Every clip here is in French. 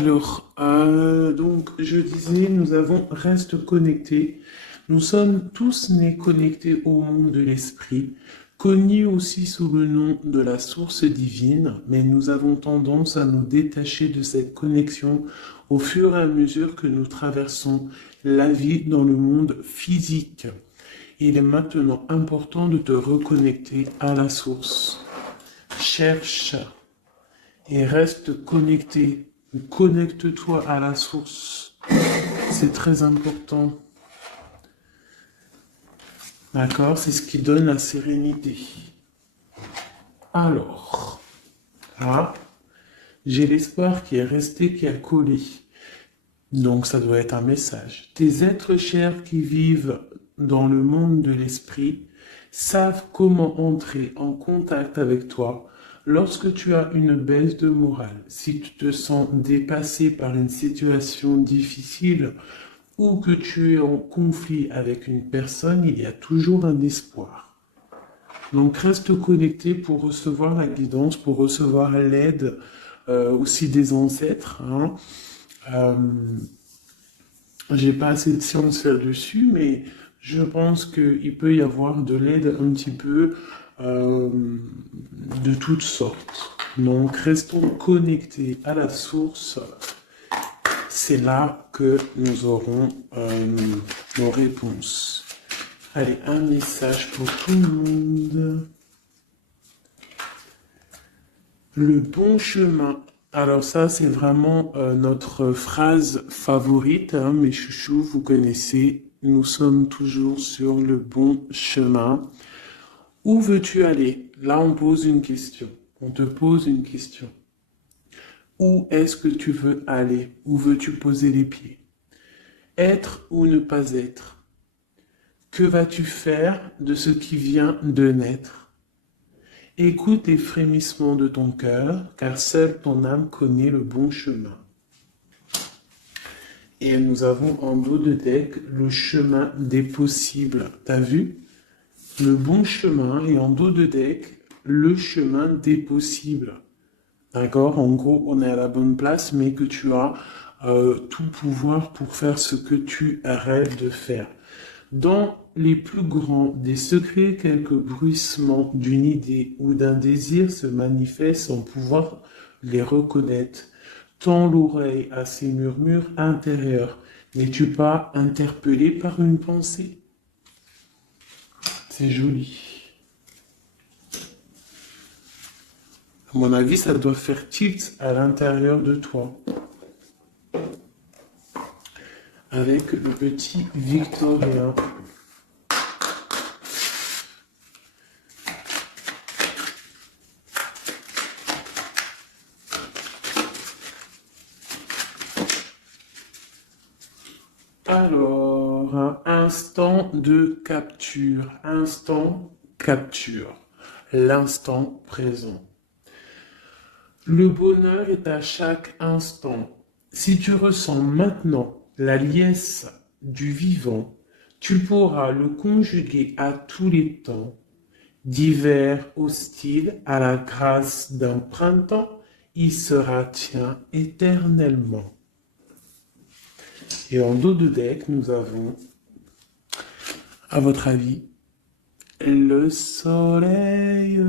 Donc, je disais, reste connectés. Nous sommes tous nés connectés au monde de l'esprit, connus aussi sous le nom de la source divine, mais nous avons tendance à nous détacher de cette connexion au fur et à mesure que nous traversons la vie dans le monde physique. Il est maintenant important de te reconnecter à la source. Cherche et reste connecté. Connecte-toi à la source. C'est très important. D'accord? C'est ce qui donne la sérénité. Alors, là, j'ai l'espoir qui est resté, qui a collé. Donc, ça doit être un message. Tes êtres chers qui vivent dans le monde de l'esprit savent comment entrer en contact avec toi lorsque tu as une baisse de morale, si tu te sens dépassé par une situation difficile ou que tu es en conflit avec une personne, il y a toujours un espoir. Donc reste connecté pour recevoir la guidance, pour recevoir l'aide aussi des ancêtres. J'ai pas assez de science là-dessus, mais je pense qu'il peut y avoir de l'aide un petit peu de toutes sortes. Donc restons connectés à la source. C'est là que nous aurons nos réponses. Allez, un message pour tout le monde. Le bon chemin. Alors ça, c'est vraiment notre phrase favorite, hein, mes chouchous, vous connaissez. Nous sommes toujours sur le bon chemin. Où veux-tu aller? Là, on pose une question. On te pose une question. Où est-ce que tu veux aller? Où veux-tu poser les pieds? Être ou ne pas être? Que vas-tu faire de ce qui vient de naître? Écoute les frémissements de ton cœur, car seule ton âme connaît le bon chemin. Et nous avons en dos de deck le chemin des possibles. T'as vu? Le bon chemin et en dos de deck, le chemin des possibles. D'accord? En gros, on est à la bonne place, mais que tu as tout pouvoir pour faire ce que tu rêves de faire. Dans les plus grands des secrets, quelques bruissements d'une idée ou d'un désir se manifestent sans pouvoir les reconnaître. Tends l'oreille à ces murmures intérieurs. N'es-tu pas interpellé par une pensée? C'est joli. À mon avis, ça doit faire tilt à l'intérieur de toi. Avec le petit Victorien. Alors, un instant de capture. Instant capture. L'instant présent. Le bonheur est à chaque instant. Si tu ressens maintenant la liesse du vivant, tu pourras le conjuguer à tous les temps. D'hiver hostile à la grâce d'un printemps, il sera tien éternellement. Et en dos de deck, nous avons, à votre avis, le soleil.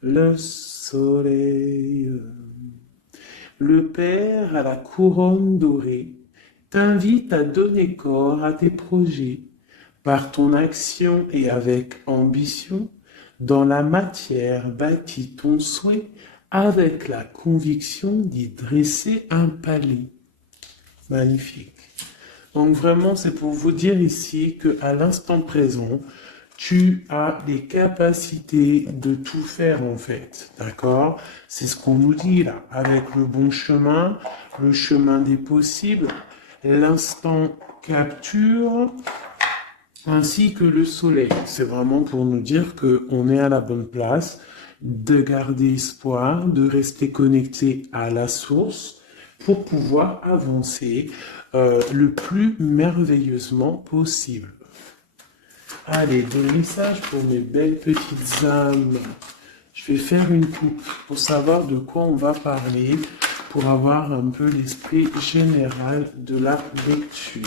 Le soleil. Le Père à la couronne dorée t'invite à donner corps à tes projets par ton action et avec ambition. Dans la matière bâtis ton souhait avec la conviction d'y dresser un palais. Magnifique. Donc vraiment, c'est pour vous dire ici qu'à l'instant présent, tu as les capacités de tout faire en fait, d'accord? C'est ce qu'on nous dit là, avec le bon chemin, le chemin des possibles, l'instant capture, ainsi que le soleil. C'est vraiment pour nous dire qu'on est à la bonne place, de garder espoir, de rester connecté à la source pour pouvoir avancer le plus merveilleusement possible. Allez, des messages pour mes belles petites âmes. Je vais faire une coupe pour savoir de quoi on va parler, pour avoir un peu l'esprit général de la lecture.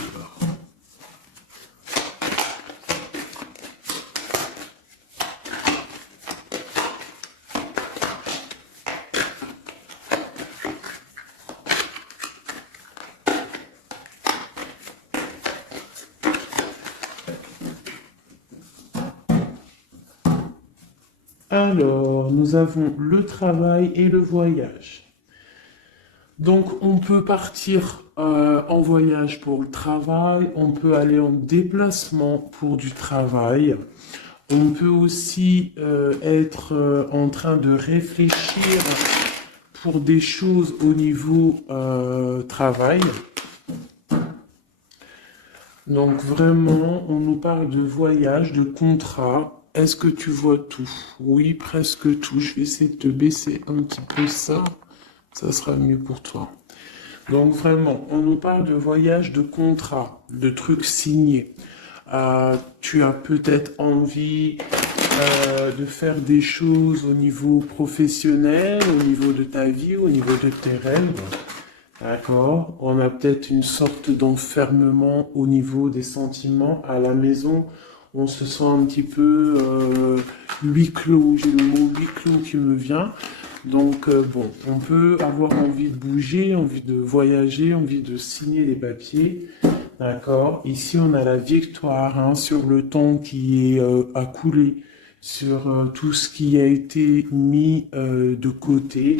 Alors, nous avons le travail et le voyage. Donc, on peut partir en voyage pour le travail, on peut aller en déplacement pour du travail, on peut aussi être en train de réfléchir pour des choses au niveau travail. Donc, vraiment, on nous parle de voyage, de contrat. Est-ce que tu vois tout? Oui, presque tout. Je vais essayer de te baisser un petit peu ça. Ça sera mieux pour toi. Donc vraiment, on nous parle de voyage, de contrat, de trucs signés. Tu as peut-être envie de faire des choses au niveau professionnel, au niveau de ta vie, au niveau de tes rêves. D'accord? On a peut-être une sorte d'enfermement au niveau des sentiments à la maison. On se sent un petit peu huis clos. J'ai le mot huis clos qui me vient. Donc bon, on peut avoir envie de bouger, envie de voyager, envie de signer les papiers. D'accord? Ici, on a la victoire hein, sur le temps qui est à couler, sur tout ce qui a été mis de côté,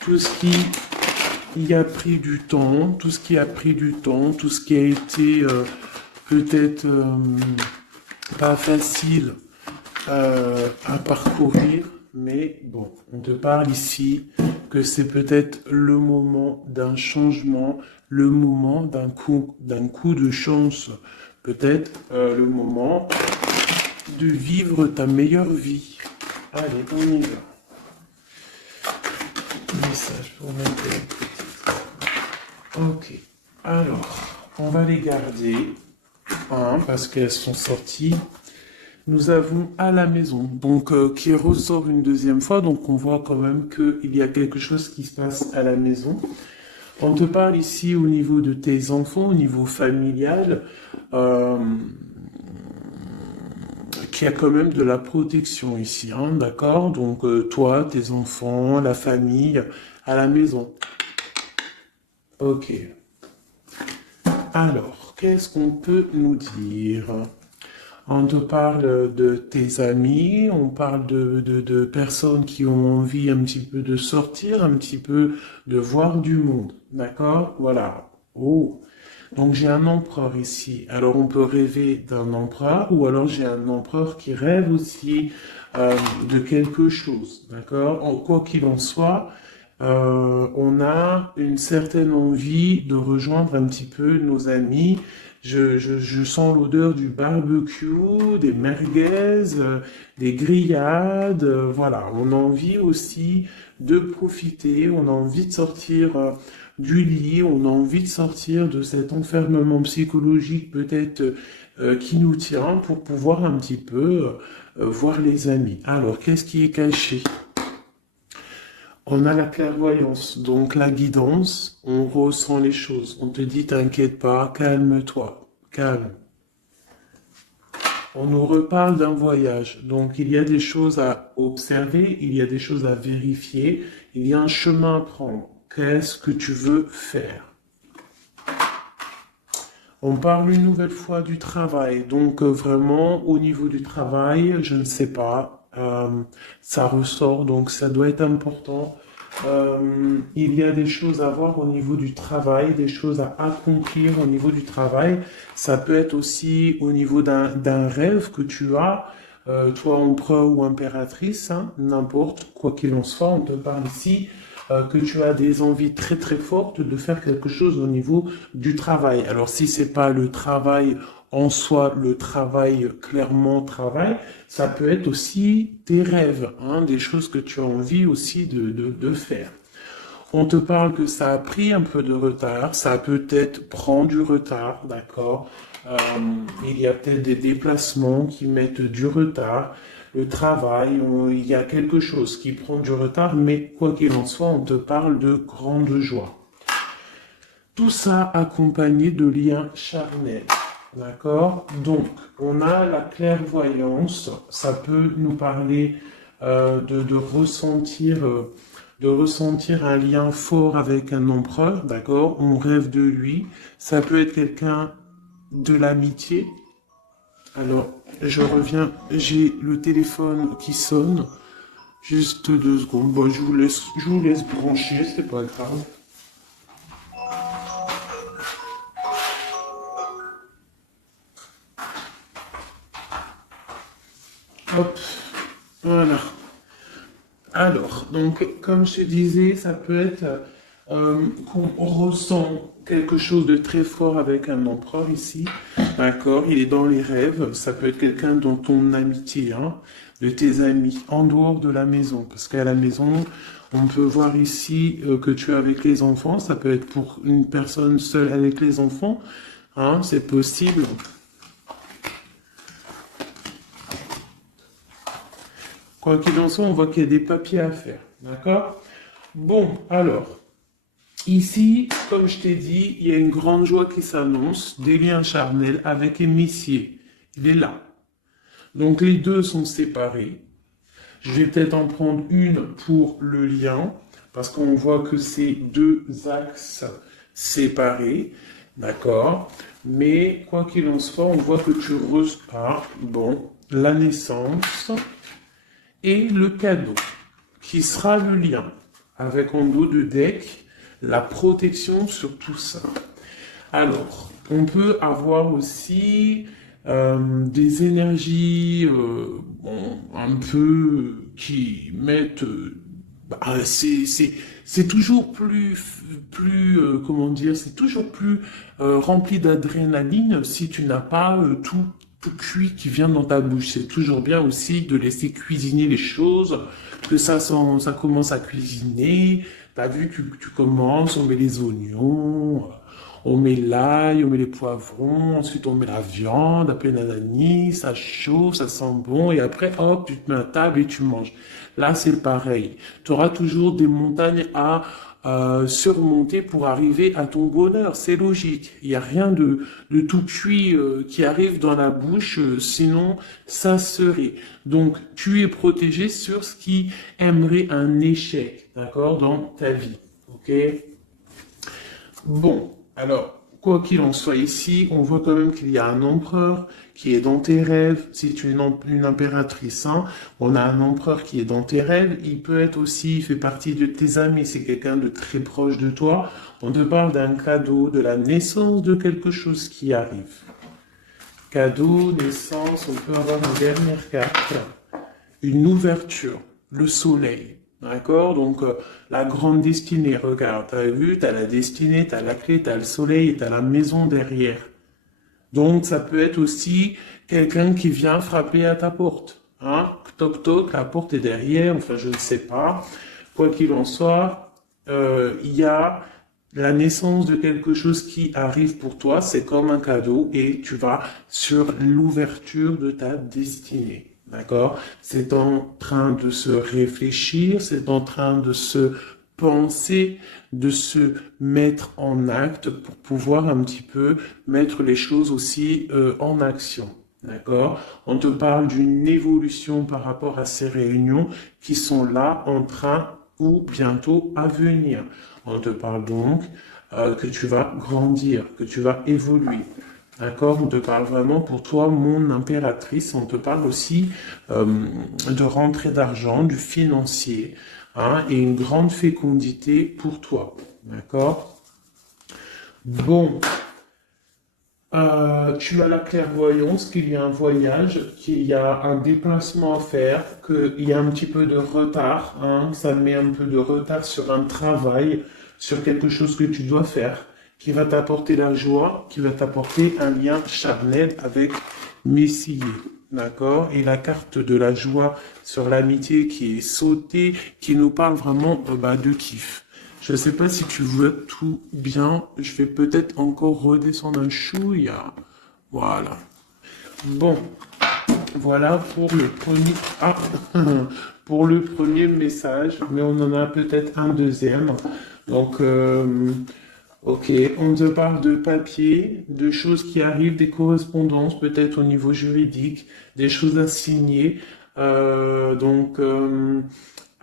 tout ce qui a pris du temps, tout ce qui a pris du temps, tout ce qui a été peut-être pas facile à parcourir, mais bon, on te parle ici que c'est peut-être le moment d'un changement, le moment d'un coup de chance, peut-être le moment de vivre ta meilleure vie. Allez, on y va. Message pour mettre. Ok, alors, on va les garder, hein, parce qu'elles sont sorties. Nous avons à la maison, donc qui ressort une deuxième fois, donc on voit quand même qu'il y a quelque chose qui se passe à la maison. On te parle ici au niveau de tes enfants, au niveau familial, qu'il y a quand même de la protection ici, hein, d'accord? Donc toi, tes enfants, la famille, à la maison. Ok. Alors, qu'est-ce qu'on peut nous dire? On te parle de tes amis, on parle de personnes qui ont envie un petit peu de sortir, un petit peu de voir du monde. D'accord? Voilà. Oh. Donc j'ai un empereur ici. Alors on peut rêver d'un empereur ou alors j'ai un empereur qui rêve aussi de quelque chose. D'accord? Quoi qu'il en soit, on a une certaine envie de rejoindre un petit peu nos amis. Je sens l'odeur du barbecue, des merguez, des grillades. Voilà, on a envie aussi de profiter, on a envie de sortir du lit, on a envie de sortir de cet enfermement psychologique peut-être qui nous tient pour pouvoir un petit peu voir les amis. Alors, qu'est-ce qui est caché? On a la clairvoyance, donc la guidance, on ressent les choses. On te dit, t'inquiète pas, calme-toi, calme. On nous reparle d'un voyage, donc il y a des choses à observer, il y a des choses à vérifier, il y a un chemin à prendre. Qu'est-ce que tu veux faire? On parle une nouvelle fois du travail, donc vraiment au niveau du travail, je ne sais pas. Ça ressort, donc ça doit être important. Il y a des choses à voir au niveau du travail, des choses à accomplir au niveau du travail. Ça peut être aussi au niveau d'un rêve que tu as, toi empereur ou impératrice, hein, n'importe, quoi qu'il en soit, on te parle ici que tu as des envies très très fortes de faire quelque chose au niveau du travail. Alors si c'est pas le travail en soi, le travail, clairement travail, ça peut être aussi tes rêves, hein, des choses que tu as envie aussi de faire. On te parle que ça a pris un peu de retard, ça peut-être prend du retard, d'accord? Il y a peut-être des déplacements qui mettent du retard. le travail, il y a quelque chose qui prend du retard, mais quoi qu'il en soit, on te parle de grande joie. Tout ça accompagné de liens charnels. D'accord? Donc, on a la clairvoyance, ça peut nous parler de ressentir un lien fort avec un empereur, d'accord? On rêve de lui. Ça peut être quelqu'un de l'amitié. Alors, je reviens, j'ai le téléphone qui sonne. Juste 2 secondes. Bon, je vous laisse brancher, c'est pas grave. Hop, voilà. Alors, donc, comme je te disais, ça peut être qu'on ressent quelque chose de très fort avec un empereur ici, d'accord? Il est dans les rêves, ça peut être quelqu'un dont ton amitié, hein, de tes amis, en dehors de la maison, parce qu'à la maison, on peut voir ici que tu es avec les enfants, ça peut être pour une personne seule avec les enfants, hein, c'est possible. Quoi qu'il en soit, on voit qu'il y a des papiers à faire. D'accord? Bon, alors, ici, comme je t'ai dit, il y a une grande joie qui s'annonce, des liens charnels avec Émissier. Il est là. Donc, les deux sont séparés. Je vais peut-être en prendre une pour le lien, parce qu'on voit que c'est 2 axes séparés. D'accord? Mais, quoi qu'il en soit, on voit que tu repars. Bon, la naissance et le cadeau, qui sera le lien, avec en dos de deck, la protection sur tout ça. Alors, on peut avoir aussi des énergies bon, un peu qui mettent... c'est toujours comment dire, c'est toujours plus rempli d'adrénaline si tu n'as pas tout cuit qui vient dans ta bouche. C'est toujours bien aussi de laisser cuisiner les choses, que ça commence à cuisiner. T'as vu, tu commences, on met les oignons, on met l'ail, on met les poivrons, ensuite on met la viande, après nanani, ça chauffe, ça sent bon, et après, hop, tu te mets à table et tu manges. Là, c'est pareil. Tu auras toujours des montagnes à surmonter pour arriver à ton bonheur. C'est logique. Il n'y a rien de tout cuit qui arrive dans la bouche, sinon ça serait. Donc, tu es protégé sur ce qui aimerait un échec, d'accord, dans ta vie. Ok? Bon, alors, quoi qu'il en soit ici, on voit quand même qu'il y a un empereur qui est dans tes rêves. Si tu es une impératrice, hein, on a un empereur qui est dans tes rêves. Il peut être aussi, il fait partie de tes amis. C'est quelqu'un de très proche de toi. On te parle d'un cadeau, de la naissance de quelque chose qui arrive. Cadeau, naissance, on peut avoir une dernière carte. Une ouverture, le soleil. D'accord? Donc, la grande destinée, regarde, t'as vu, t'as la destinée, t'as la clé, t'as le soleil et t'as la maison derrière. Donc, ça peut être aussi quelqu'un qui vient frapper à ta porte. Hein? Toc toc, la porte est derrière, enfin, je ne sais pas. Quoi qu'il en soit, il y a la naissance de quelque chose qui arrive pour toi, c'est comme un cadeau et tu vas sur l'ouverture de ta destinée. D'accord? C'est en train de se réfléchir, c'est en train de se penser, de se mettre en acte pour pouvoir un petit peu mettre les choses aussi en action. D'accord? On te parle d'une évolution par rapport à ces réunions qui sont là en train ou bientôt à venir. On te parle donc que tu vas grandir, que tu vas évoluer. D'accord? On te parle vraiment pour toi, mon impératrice. On te parle aussi de rentrée d'argent, du financier, hein, et une grande fécondité pour toi. D'accord? Bon. Tu as la clairvoyance qu'il y a un voyage, qu'il y a un déplacement à faire, qu'il y a un petit peu de retard, hein, ça met un peu de retard sur un travail, sur quelque chose que tu dois faire, qui va t'apporter la joie, qui va t'apporter un lien charnel avec Messier. D'accord? Et la carte de la joie sur l'amitié qui est sautée, qui nous parle vraiment de kiff. Je ne sais pas si tu vois tout bien. Je vais peut-être encore redescendre un chouïa. Voilà. Bon. Voilà pour le premier, pour le premier message, mais on en a peut-être un deuxième. Donc, ok, on te parle de papier, de choses qui arrivent, des correspondances, peut-être au niveau juridique, des choses à signer.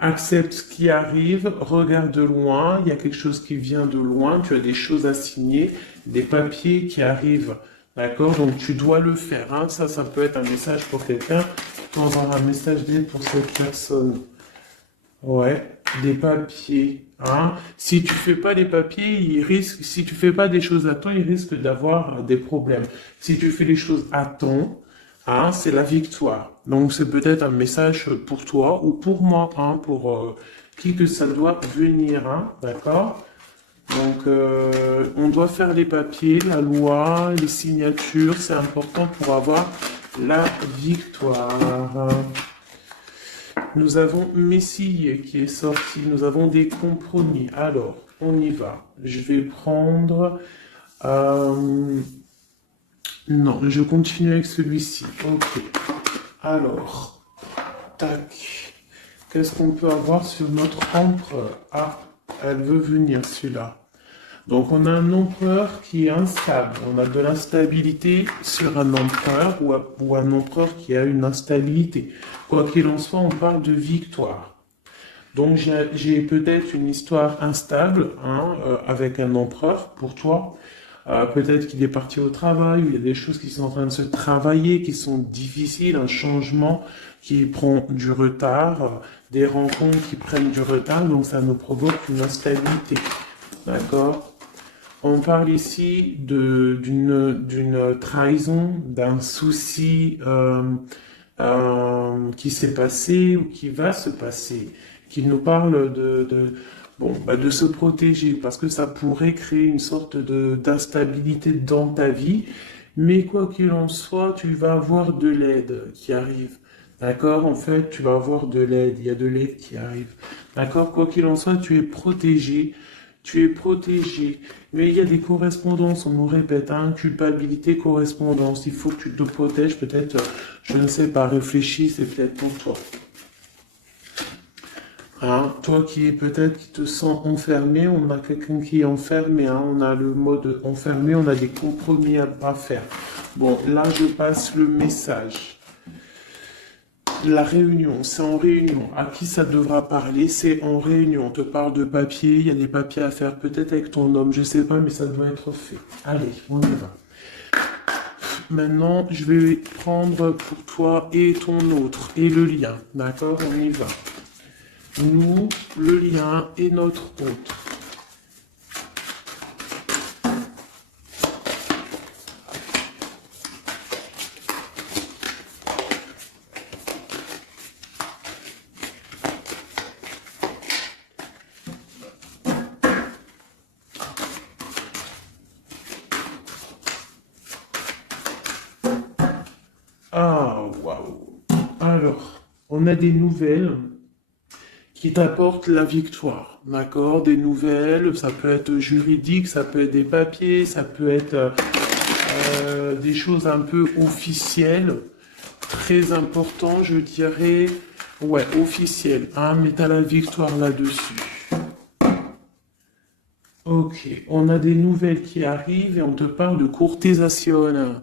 Accepte ce qui arrive, regarde de loin, il y a quelque chose qui vient de loin, tu as des choses à signer, des papiers qui arrivent. D'accord? Donc tu dois le faire. Hein. Ça peut être un message pour quelqu'un. Tu peux avoir un message d'aide pour cette personne. Ouais, des papiers. Hein. Si tu fais pas les papiers, si tu fais pas des choses à temps, il risque d'avoir des problèmes. Si tu fais les choses à temps, hein, c'est la victoire. Donc c'est peut-être un message pour toi ou pour moi, hein, pour qui que ça doit venir, hein, d'accord? Donc on doit faire les papiers, la loi, les signatures, c'est important pour avoir la victoire. Nous avons Messie qui est sorti, nous avons des compromis. Alors, on y va. Je vais prendre... Non, je continue avec celui-ci. Ok. Alors, tac. Qu'est-ce qu'on peut avoir sur notre empereur? Ah, elle veut venir, celui-là. Donc, on a un empereur qui est instable. On a de l'instabilité sur un empereur ou un empereur qui a une instabilité. Quoi qu'il en soit, on parle de victoire. Donc, j'ai peut-être une histoire instable hein, avec un empereur pour toi. Peut-être qu'il est parti au travail, ou il y a des choses qui sont en train de se travailler, qui sont difficiles, un changement qui prend du retard, des rencontres qui prennent du retard, donc ça nous provoque une instabilité. D'accord? On parle ici d'une trahison, d'un souci qui s'est passé ou qui va se passer, qui nous parle de se protéger, parce que ça pourrait créer une sorte d'instabilité dans ta vie, mais quoi qu'il en soit, tu vas avoir de l'aide qui arrive. D'accord? En fait, tu vas avoir de l'aide, il y a de l'aide qui arrive. D'accord? Quoi qu'il en soit, tu es protégé. Tu es protégé. Mais il y a des correspondances, on nous répète, hein, culpabilité, correspondance. Il faut que tu te protèges, peut-être, je ne sais pas, réfléchis, c'est peut-être pour toi. Hein, toi qui te sens enfermé, on a quelqu'un qui est enfermé, hein, on a le mode enfermé, on a des compromis à faire. Bon, là je passe le message. La réunion, c'est en réunion. À qui ça devra parler? C'est en réunion. On te parle de papier, il y a des papiers à faire, peut-être avec ton homme, je sais pas, mais ça doit être fait. Allez, on y va. Maintenant, je vais prendre pour toi et ton autre, et le lien. D'accord? On y va. Nous, le lien et notre autre. Ah, waouh. Alors, on a des nouvelles qui t'apportent la victoire, d'accord? Des nouvelles, ça peut être juridique, ça peut être des papiers, ça peut être des choses un peu officielles, très important, je dirais, ouais, officielles, hein, mais t'as la victoire là-dessus. Ok, on a des nouvelles qui arrivent et on te parle de courtisation.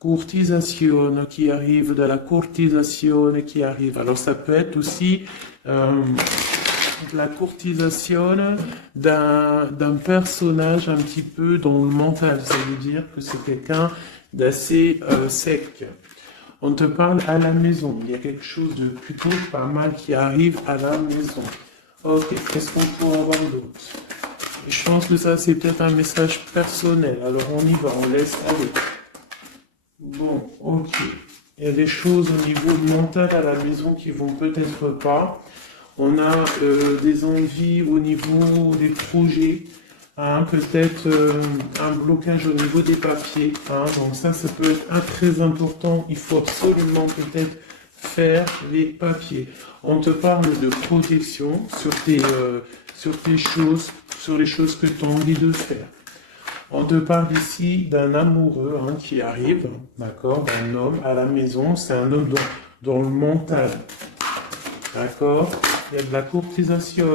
Courtisation qui arrive, de la courtisation qui arrive. Alors ça peut être aussi la courtisation d'un personnage un petit peu dans le mental. Ça veut dire que c'est quelqu'un d'assez sec. On te parle à la maison. Il y a quelque chose de plutôt pas mal qui arrive à la maison. Ok, qu'est-ce qu'on peut avoir d'autre? Je pense que ça, c'est peut-être un message personnel. Alors, on y va, on laisse aller. Bon, ok. Il y a des choses au niveau mental à la maison qui vont peut-être pas. On a des envies au niveau des projets. Hein, peut-être un blocage au niveau des papiers. Hein, donc ça peut être très important. Il faut absolument peut-être faire les papiers. On te parle de protection sur tes choses, sur les choses que tu as envie de faire. On te parle ici d'un amoureux hein, qui arrive, d'accord, d'un homme à la maison. C'est un homme dans le mental, d'accord. Il y a de la courtisation.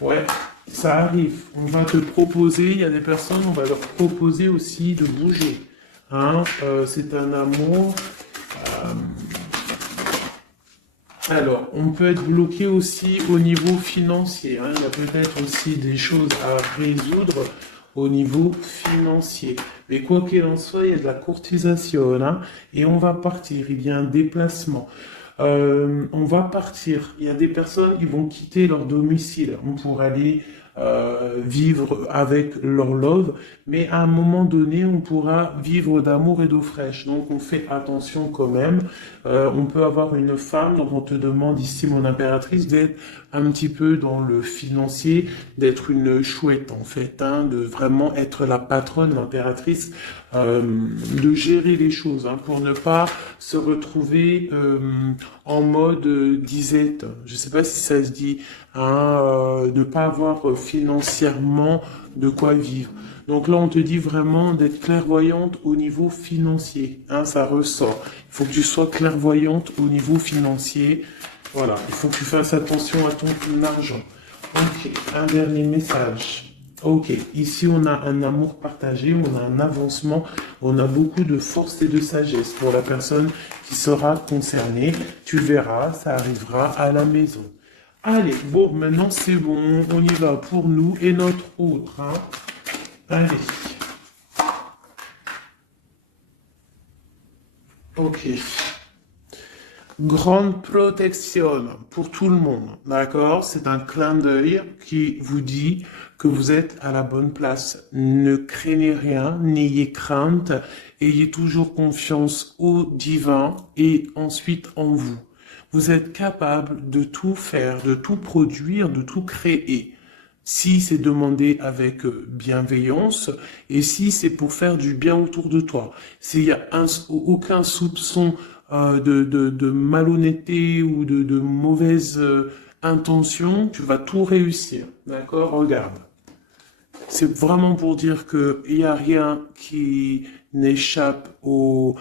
Ouais, ça arrive. On va te proposer, il y a des personnes, on va leur proposer aussi de bouger. Hein, c'est un amour. Alors, on peut être bloqué aussi au niveau financier. Hein. Il y a peut-être aussi des choses à résoudre au niveau financier. Mais quoi qu'il en soit, il y a de la courtisation. Hein, et on va partir. Il y a un déplacement. On va partir. Il y a des personnes qui vont quitter leur domicile. On pourrait aller vivre avec leur love, mais à un moment donné, on pourra vivre d'amour et d'eau fraîche. Donc, on fait attention quand même. On peut avoir une femme dont on te demande ici, mon impératrice, d'être un petit peu dans le financier, d'être une chouette en fait, hein, de vraiment être la patronne, l'impératrice, de gérer les choses, hein, pour ne pas se retrouver en mode disette. Je sais pas si ça se dit, hein, ne pas avoir financièrement de quoi vivre. Donc là, on te dit vraiment d'être clairvoyante au niveau financier. Hein, ça ressort. Il faut que tu sois clairvoyante au niveau financier. Voilà, il faut que tu fasses attention à ton argent. Ok, un dernier message. Ok, ici on a un amour partagé, on a un avancement, on a beaucoup de force et de sagesse pour la personne qui sera concernée. Tu verras, ça arrivera à la maison. Allez, bon, maintenant c'est bon, on y va pour nous et notre autre. Hein. Allez. Ok. Grande protection pour tout le monde, d'accord? C'est un clin d'œil qui vous dit que vous êtes à la bonne place. Ne craignez rien, n'ayez crainte, ayez toujours confiance au divin et ensuite en vous. Vous êtes capable de tout faire, de tout produire, de tout créer. Si c'est demandé avec bienveillance et si c'est pour faire du bien autour de toi. S'il y a aucun soupçon de malhonnêteté ou de mauvaise intention, tu vas tout réussir. D'accord? Regarde. C'est vraiment pour dire que il n'y a rien qui n'échappe au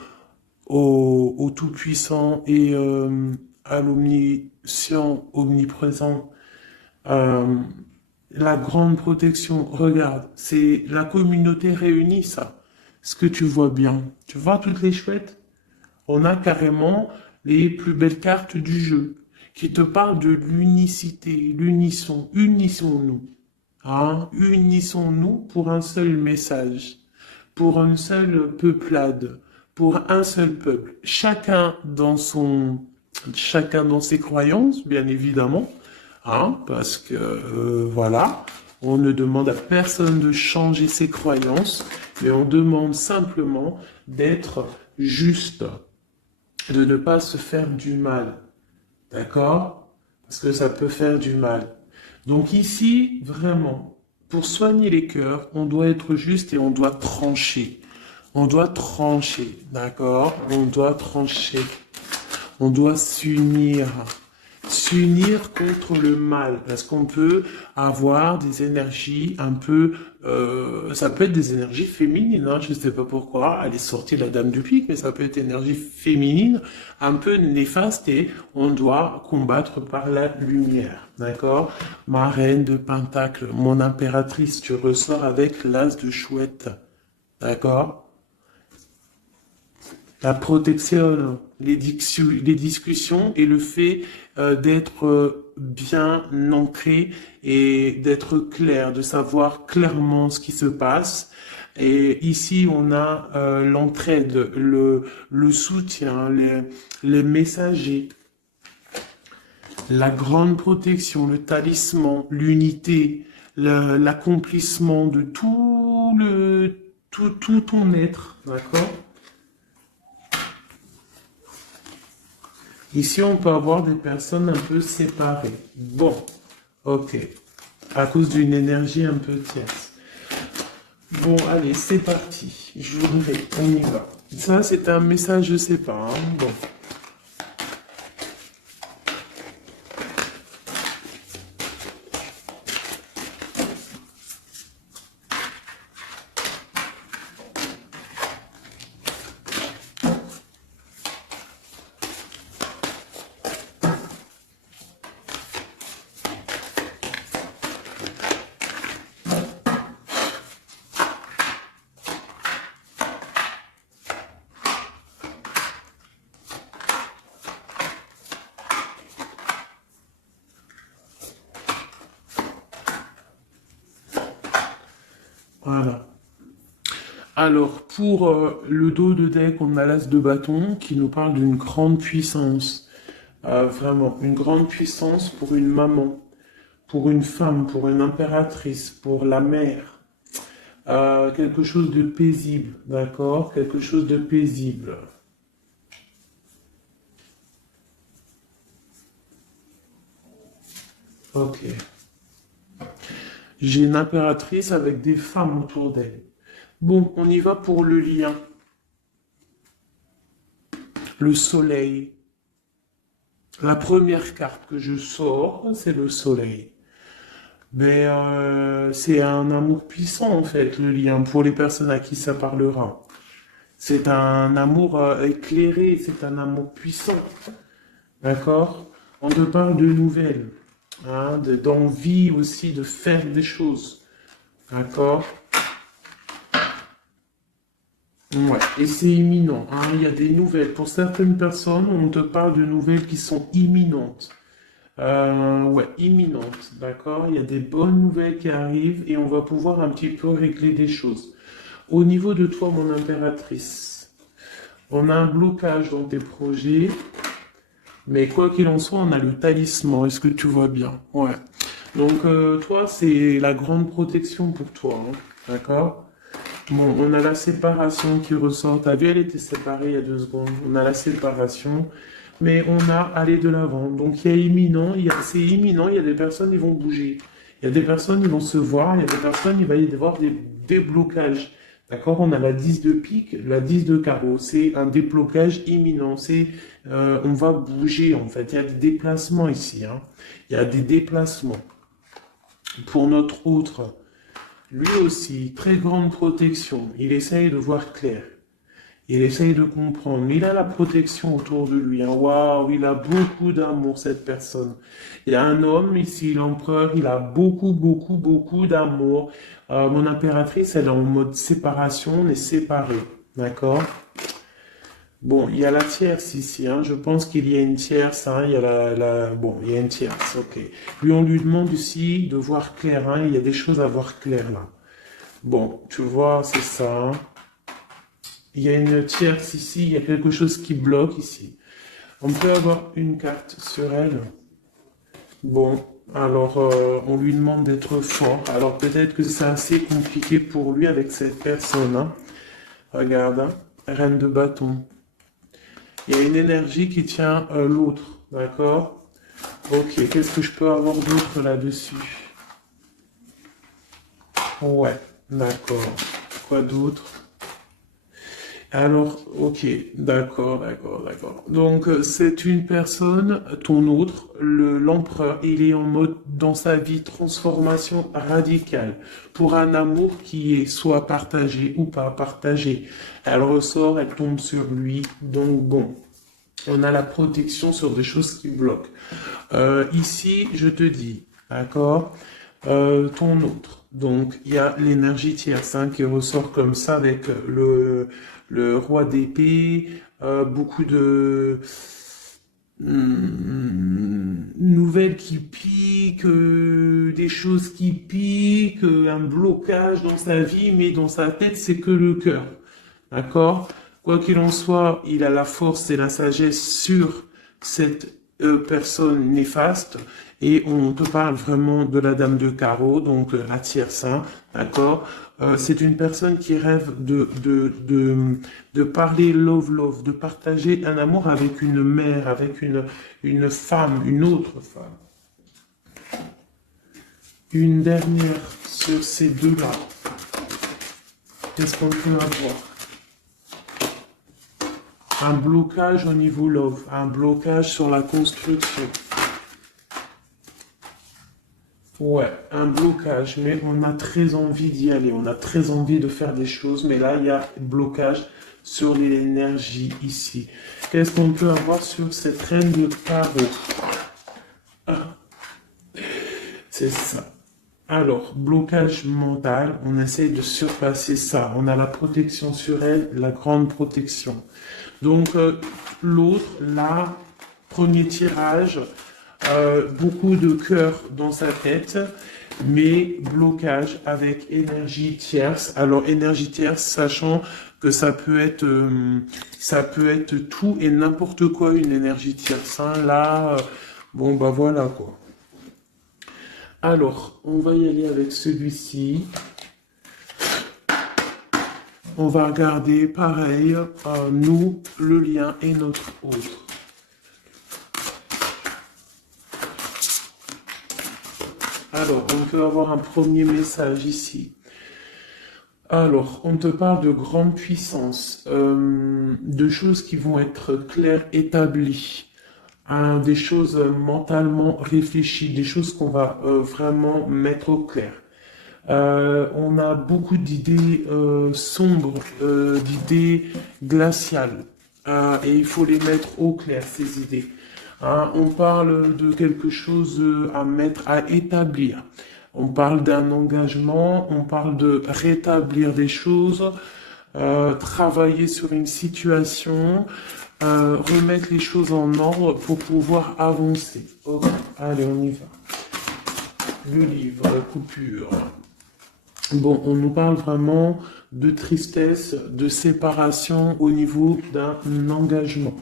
Tout-Puissant et à l'Omniscient, omniprésent. Euh, la grande protection, regarde, c'est la communauté réunie, ça. Ce que tu vois bien. Tu vois toutes les chouettes? On a carrément les plus belles cartes du jeu qui te parlent de l'unicité, l'unisson. Unissons-nous. Hein? Unissons-nous pour un seul message, pour une seule peuplade, pour un seul peuple. Chacun dans ses croyances, bien évidemment. Hein, parce que voilà, on ne demande à personne de changer ses croyances, mais on demande simplement d'être juste, de ne pas se faire du mal, d'accord? Parce que ça peut faire du mal. Donc ici, vraiment, pour soigner les cœurs, on doit être juste et on doit trancher. On doit trancher, d'accord? On doit trancher. On doit s'unir. S'unir contre le mal, parce qu'on peut avoir des énergies un peu, ça peut être des énergies féminines, hein, je ne sais pas pourquoi, elle est sortie la dame du pique, mais ça peut être énergie féminine, un peu néfaste, et on doit combattre par la lumière, d'accord? Ma reine de Pentacle, mon impératrice, tu ressors avec l'as de chouette, d'accord? La protection, les discussions et le fait d'être bien ancré et d'être clair, de savoir clairement ce qui se passe. Et ici, on a l'entraide, le soutien, les messagers, la grande protection, le talisman, l'unité, l'accomplissement de tout ton être, d'accord? Ici, on peut avoir des personnes un peu séparées. Bon, ok. À cause d'une énergie un peu tierce. Bon, allez, c'est parti. Je voudrais, on y va. Ça, c'est un message, je sais pas. Hein. Bon. Voilà. Alors, pour le dos de deck, on a l'as de bâton qui nous parle d'une grande puissance. Vraiment, une grande puissance pour une maman, pour une femme, pour une impératrice, pour la mère. Quelque chose de paisible, d'accord? Quelque chose de paisible. Ok. J'ai une impératrice avec des femmes autour d'elle. Bon, on y va pour le lien. Le soleil. La première carte que je sors, c'est le soleil. Mais c'est un amour puissant en fait, le lien, pour les personnes à qui ça parlera. C'est un amour éclairé, c'est un amour puissant. D'accord? On te parle de nouvelles, hein, d'envie aussi de faire des choses. D'accord? Ouais, et c'est imminent, hein, il y a des nouvelles. Pour certaines personnes, on te parle de nouvelles qui sont imminentes. Ouais, imminentes, d'accord? Il y a des bonnes nouvelles qui arrivent et on va pouvoir un petit peu régler des choses. Au niveau de toi, mon impératrice, on a un blocage dans tes projets, mais quoi qu'il en soit, on a le talisman. Est-ce que tu vois bien? Ouais. Donc, toi, c'est la grande protection pour toi, hein, d'accord? Bon, on a la séparation qui ressort. T'as vu, elle était séparée il y a 2 secondes. On a la séparation, mais on a aller de l'avant. Donc il y a imminent, c'est imminent. Il y a des personnes qui vont bouger. Il y a des personnes qui vont se voir. Il y a des personnes, il va y avoir des déblocages. D'accord? On a la 10 de pique, la 10 de carreau. C'est un déblocage imminent. On va bouger en fait. Il y a des déplacements ici, hein. Il y a des déplacements. Pour notre autre. Lui aussi, très grande protection. Il essaye de voir clair. Il essaye de comprendre. Il a la protection autour de lui, hein. Waouh, il a beaucoup d'amour, cette personne. Il y a un homme ici, l'empereur, il a beaucoup, beaucoup, beaucoup d'amour. Mon impératrice, elle est en mode séparation, on est séparés. D'accord? Bon, il y a la tierce ici, hein. Je pense qu'il y a une tierce, hein. Il y a bon, il y a une tierce, ok. Lui, on lui demande ici de voir clair, hein. Il y a des choses à voir clair, là. Bon, tu vois, c'est ça, hein. Il y a une tierce ici, il y a quelque chose qui bloque ici. On peut avoir une carte sur elle. Bon, alors on lui demande d'être fort. Alors peut-être que c'est assez compliqué pour lui avec cette personne, hein. Regarde, hein. Reine de bâton. Il y a une énergie qui tient l'autre, d'accord? Ok, qu'est-ce que je peux avoir d'autre là-dessus? Ouais, d'accord. Quoi d'autre? Alors, ok, d'accord, d'accord, d'accord. Donc, c'est une personne, ton autre, l'empereur, il est en mode, dans sa vie, transformation radicale, pour un amour qui est soit partagé ou pas partagé. Elle ressort, elle tombe sur lui, donc bon. On a la protection sur des choses qui bloquent. Ici, je te dis, d'accord, ton autre. Donc, il y a l'énergie tierce, hein, qui ressort comme ça avec le roi d'épée, beaucoup de nouvelles qui piquent, des choses qui piquent, un blocage dans sa vie, mais dans sa tête, c'est que le cœur. D'accord? Quoi qu'il en soit, il a la force et la sagesse sur cette personne néfaste. Et on te parle vraiment de la dame de carreau, donc la tierce, hein, d'accord? C'est une personne qui rêve de parler love, de partager un amour avec une mère, avec une femme, une autre femme. Une dernière sur ces deux-là. Qu'est-ce qu'on peut avoir? Un blocage au niveau love, un blocage sur la construction. Ouais, un blocage, mais on a très envie d'y aller, on a très envie de faire des choses, mais là, il y a blocage sur l'énergie ici. Qu'est-ce qu'on peut avoir sur cette reine de carreau? Ah, c'est ça. Alors, blocage mental, on essaie de surpasser ça. On a la protection sur elle, la grande protection. Donc, l'autre, là, premier tirage, beaucoup de cœur dans sa tête. mais blocage avec énergie tierce. Alors énergie tierce, sachant que ça peut être tout et n'importe quoi une énergie tierce. Hein. Là, bon bah voilà quoi. Alors, on va y aller avec celui-ci. On va regarder pareil, nous, le lien et notre autre. Alors, on peut avoir un premier message ici. Alors, on te parle de grande puissance, de choses qui vont être claires, établies, hein, des choses mentalement réfléchies, des choses qu'on va vraiment mettre au clair. On a beaucoup d'idées sombres, d'idées glaciales, et il faut les mettre au clair, ces idées. Hein, on parle de quelque chose à mettre, à établir. On parle d'un engagement, on parle de rétablir des choses, travailler sur une situation, remettre les choses en ordre pour pouvoir avancer. Ok, allez, on y va. Le livre, la coupure. Bon, on nous parle vraiment de tristesse, de séparation au niveau d'un engagement.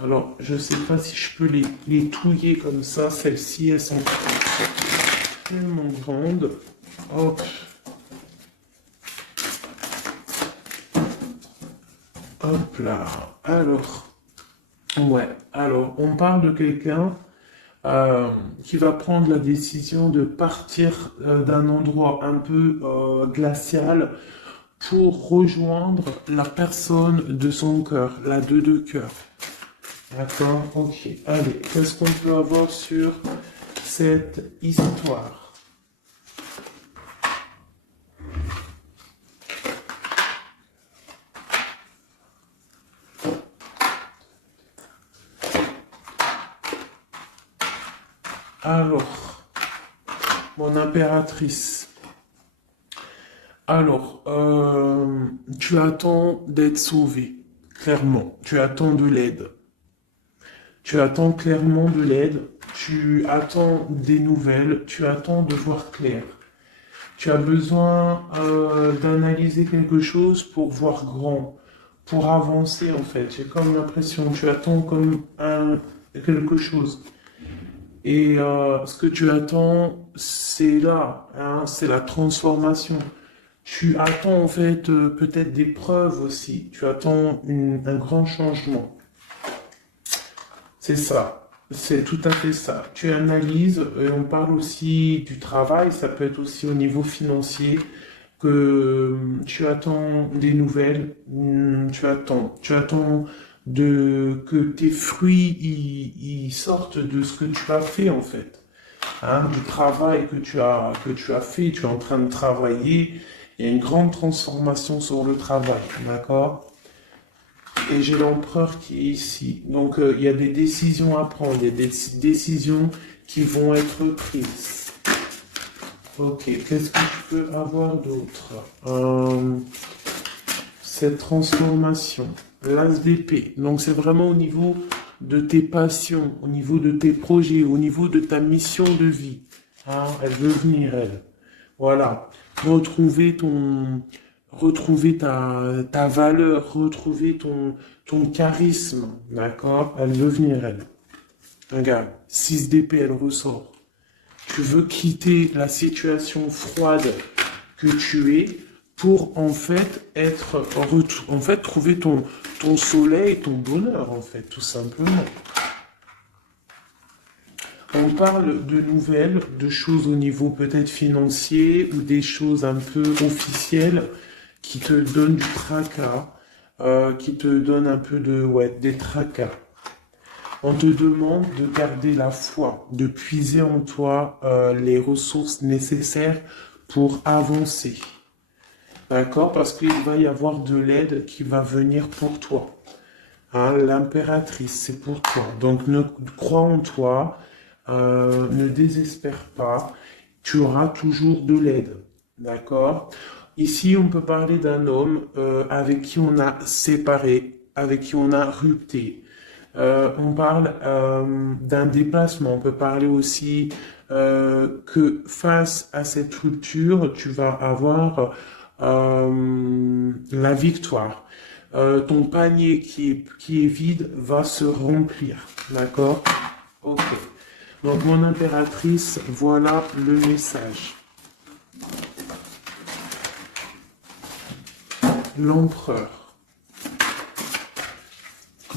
Alors, je ne sais pas si je peux les touiller comme ça. Celles-ci, elles sont tellement grandes. Hop. Hop là. Alors, ouais. Alors, on parle de quelqu'un qui va prendre la décision de partir d'un endroit un peu glacial pour rejoindre la personne de son cœur, la deux de cœur. D'accord, ok. Allez, qu'est-ce qu'on peut avoir sur cette histoire? Alors, mon impératrice. Alors, tu attends d'être sauvé, clairement. Tu attends de l'aide. Tu attends clairement de l'aide. Tu attends des nouvelles. Tu attends de voir clair. Tu as besoin d'analyser quelque chose pour voir grand, pour avancer en fait. J'ai comme l'impression, tu attends comme quelque chose. Et ce que tu attends, c'est là, hein, c'est la transformation. Tu attends en fait peut-être des preuves aussi. Tu attends un grand changement. C'est ça. C'est tout à fait ça. Tu analyses, et on parle aussi du travail, ça peut être aussi au niveau financier, que tu attends des nouvelles, tu attends que tes fruits ils sortent de ce que tu as fait en fait, hein, du travail que tu as fait, tu es en train de travailler, il y a une grande transformation sur le travail, d'accord? Et j'ai l'empereur qui est ici. Donc il y a des décisions à prendre, il y a des décisions qui vont être prises. Ok, qu'est-ce que je peux avoir d'autre? Cette transformation, l'as d'épée. Donc c'est vraiment au niveau de tes passions, au niveau de tes projets, au niveau de ta mission de vie. Hein, elle veut venir, elle. Voilà. Retrouver ta valeur, retrouver ton charisme. D'accord? Elle veut venir, elle. Regarde, 6 d'épée, elle ressort. Tu veux quitter la situation froide que tu es pour en fait trouver ton soleil, ton bonheur en fait, tout simplement. On parle de nouvelles, de choses au niveau peut-être financier ou des choses un peu officielles qui te donnent du tracas, qui te donnent un peu des tracas. On te demande de garder la foi, de puiser en toi les ressources nécessaires pour avancer. D'accord? Parce qu'il va y avoir de l'aide qui va venir pour toi. Hein, l'impératrice, c'est pour toi. Donc, crois en toi, ne désespère pas. Tu auras toujours de l'aide. D'accord? Ici, on peut parler d'un homme avec qui on a séparé, avec qui on a rupté. On parle d'un déplacement. On peut parler aussi que face à cette rupture, tu vas avoir la victoire. Ton panier qui est vide va se remplir. D'accord? Ok. Donc, mon impératrice, voilà le message. L'empereur.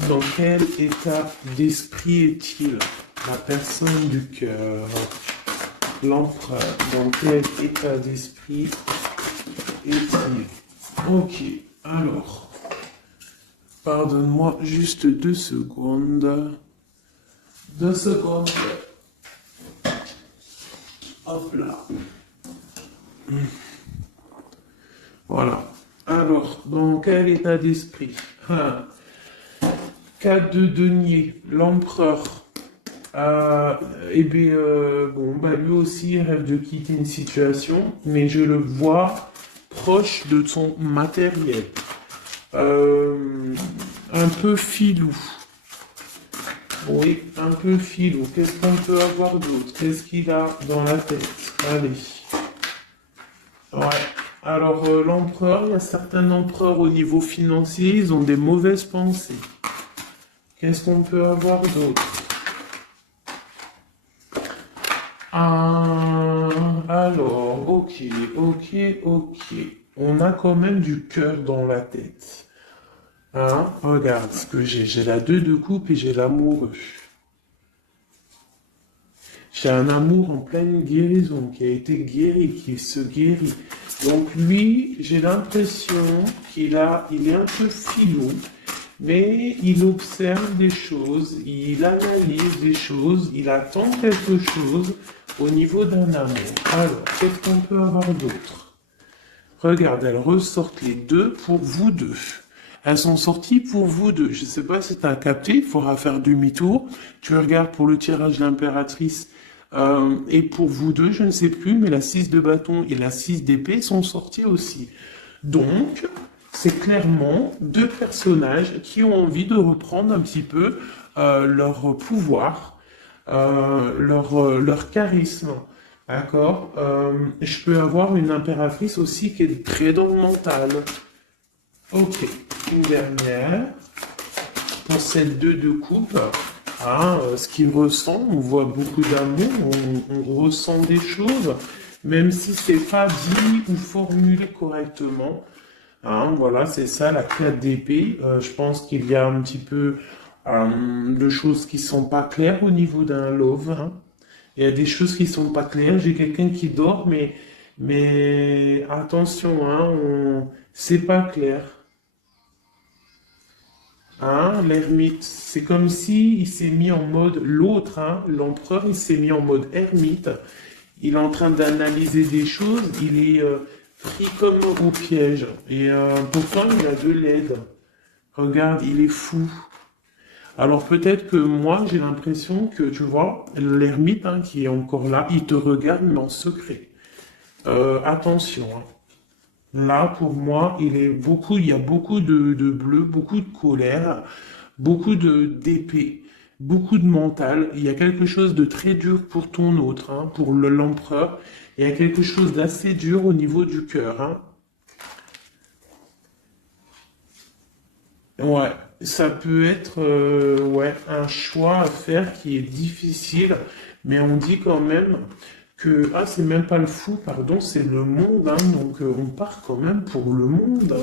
Dans quel état d'esprit est-il? La personne du cœur. L'empereur. Dans quel état d'esprit est-il? Ok. Alors, pardonne-moi juste 2 secondes. 2 secondes. Hop là. Voilà. Alors, dans quel état d'esprit? 4 de denier, l'empereur. Bon, bah lui aussi il rêve de quitter une situation, mais je le vois proche de son matériel. Un peu filou. Oui, un peu filou. Qu'est-ce qu'on peut avoir d'autre? Qu'est-ce qu'il a dans la tête? Allez. Ouais. Alors, l'empereur, il y a certains empereurs au niveau financier, ils ont des mauvaises pensées. Qu'est-ce qu'on peut avoir d'autre? Alors, ok. On a quand même du cœur dans la tête. Hein? Regarde ce que j'ai. J'ai la 2 de coupe et j'ai l'amoureux. J'ai un amour en pleine guérison, qui a été guéri, qui se guérit. Donc lui, j'ai l'impression il est un peu filou, mais il observe des choses, il analyse des choses, il attend quelque chose au niveau d'un amour. Alors, qu'est-ce qu'on peut avoir d'autre? Regarde, elles ressortent les 2 pour vous deux. Elles sont sorties pour vous deux. Je ne sais pas si tu as capté, il faudra faire demi-tour. Tu regardes pour le tirage de l'impératrice. Et pour vous deux, je ne sais plus, mais la 6 de bâton et la 6 d'épée sont sorties aussi. Donc, c'est clairement 2 personnages qui ont envie de reprendre un petit peu leur pouvoir, leur charisme. D'accord? Je peux avoir une impératrice aussi qui est très dans le mental. Ok, une dernière. Pour cette 2 de coupe, ce qu'il ressent, on voit beaucoup d'amour, on ressent des choses, même si c'est pas dit ou formulé correctement. Voilà, c'est ça, la 4 d'épée. Je pense qu'il y a un petit peu de choses qui sont pas claires au niveau d'un love. Il y a des choses qui sont pas claires. J'ai quelqu'un qui dort, mais attention, c'est pas clair. L'ermite, c'est comme si il s'est mis en mode l'autre, l'empereur, il s'est mis en mode ermite. Il est en train d'analyser des choses, il est pris comme au piège. Et pourtant, il a de l'aide. Regarde, il est fou. Alors peut-être que moi, j'ai l'impression que, tu vois, l'ermite qui est encore là, il te regarde, mais en secret. Attention. Là, pour moi, il y a beaucoup de bleu, beaucoup de colère, beaucoup d'épée, beaucoup de mental. Il y a quelque chose de très dur pour ton autre, pour l'empereur. Il y a quelque chose d'assez dur au niveau du cœur. Ouais, ça peut être un choix à faire qui est difficile, mais on dit quand même que c'est même pas le fou, pardon, c'est le monde, donc on part quand même pour le monde.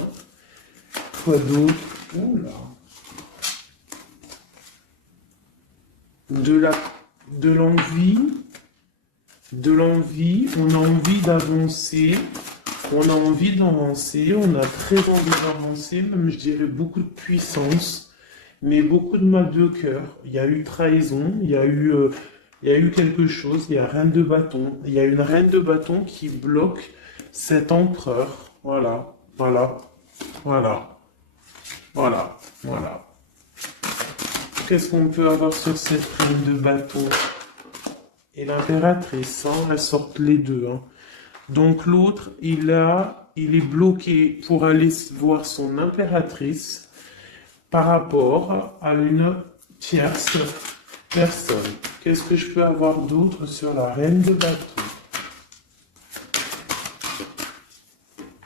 Quoi d'autre? Oula. De l'envie, on a envie d'avancer. On a envie d'avancer, on a très envie d'avancer, même je dirais beaucoup de puissance, mais beaucoup de mal de cœur. Il y a eu trahison, il y a eu quelque chose, il y a reine de bâton. Il y a une reine de bâton qui bloque cet empereur. Voilà. Qu'est-ce qu'on peut avoir sur cette reine de bâton? Et l'impératrice, elles sortent les 2. Donc l'autre, il est bloqué pour aller voir son impératrice par rapport à une tierce personne. Qu'est-ce que je peux avoir d'autre sur la reine de bateau?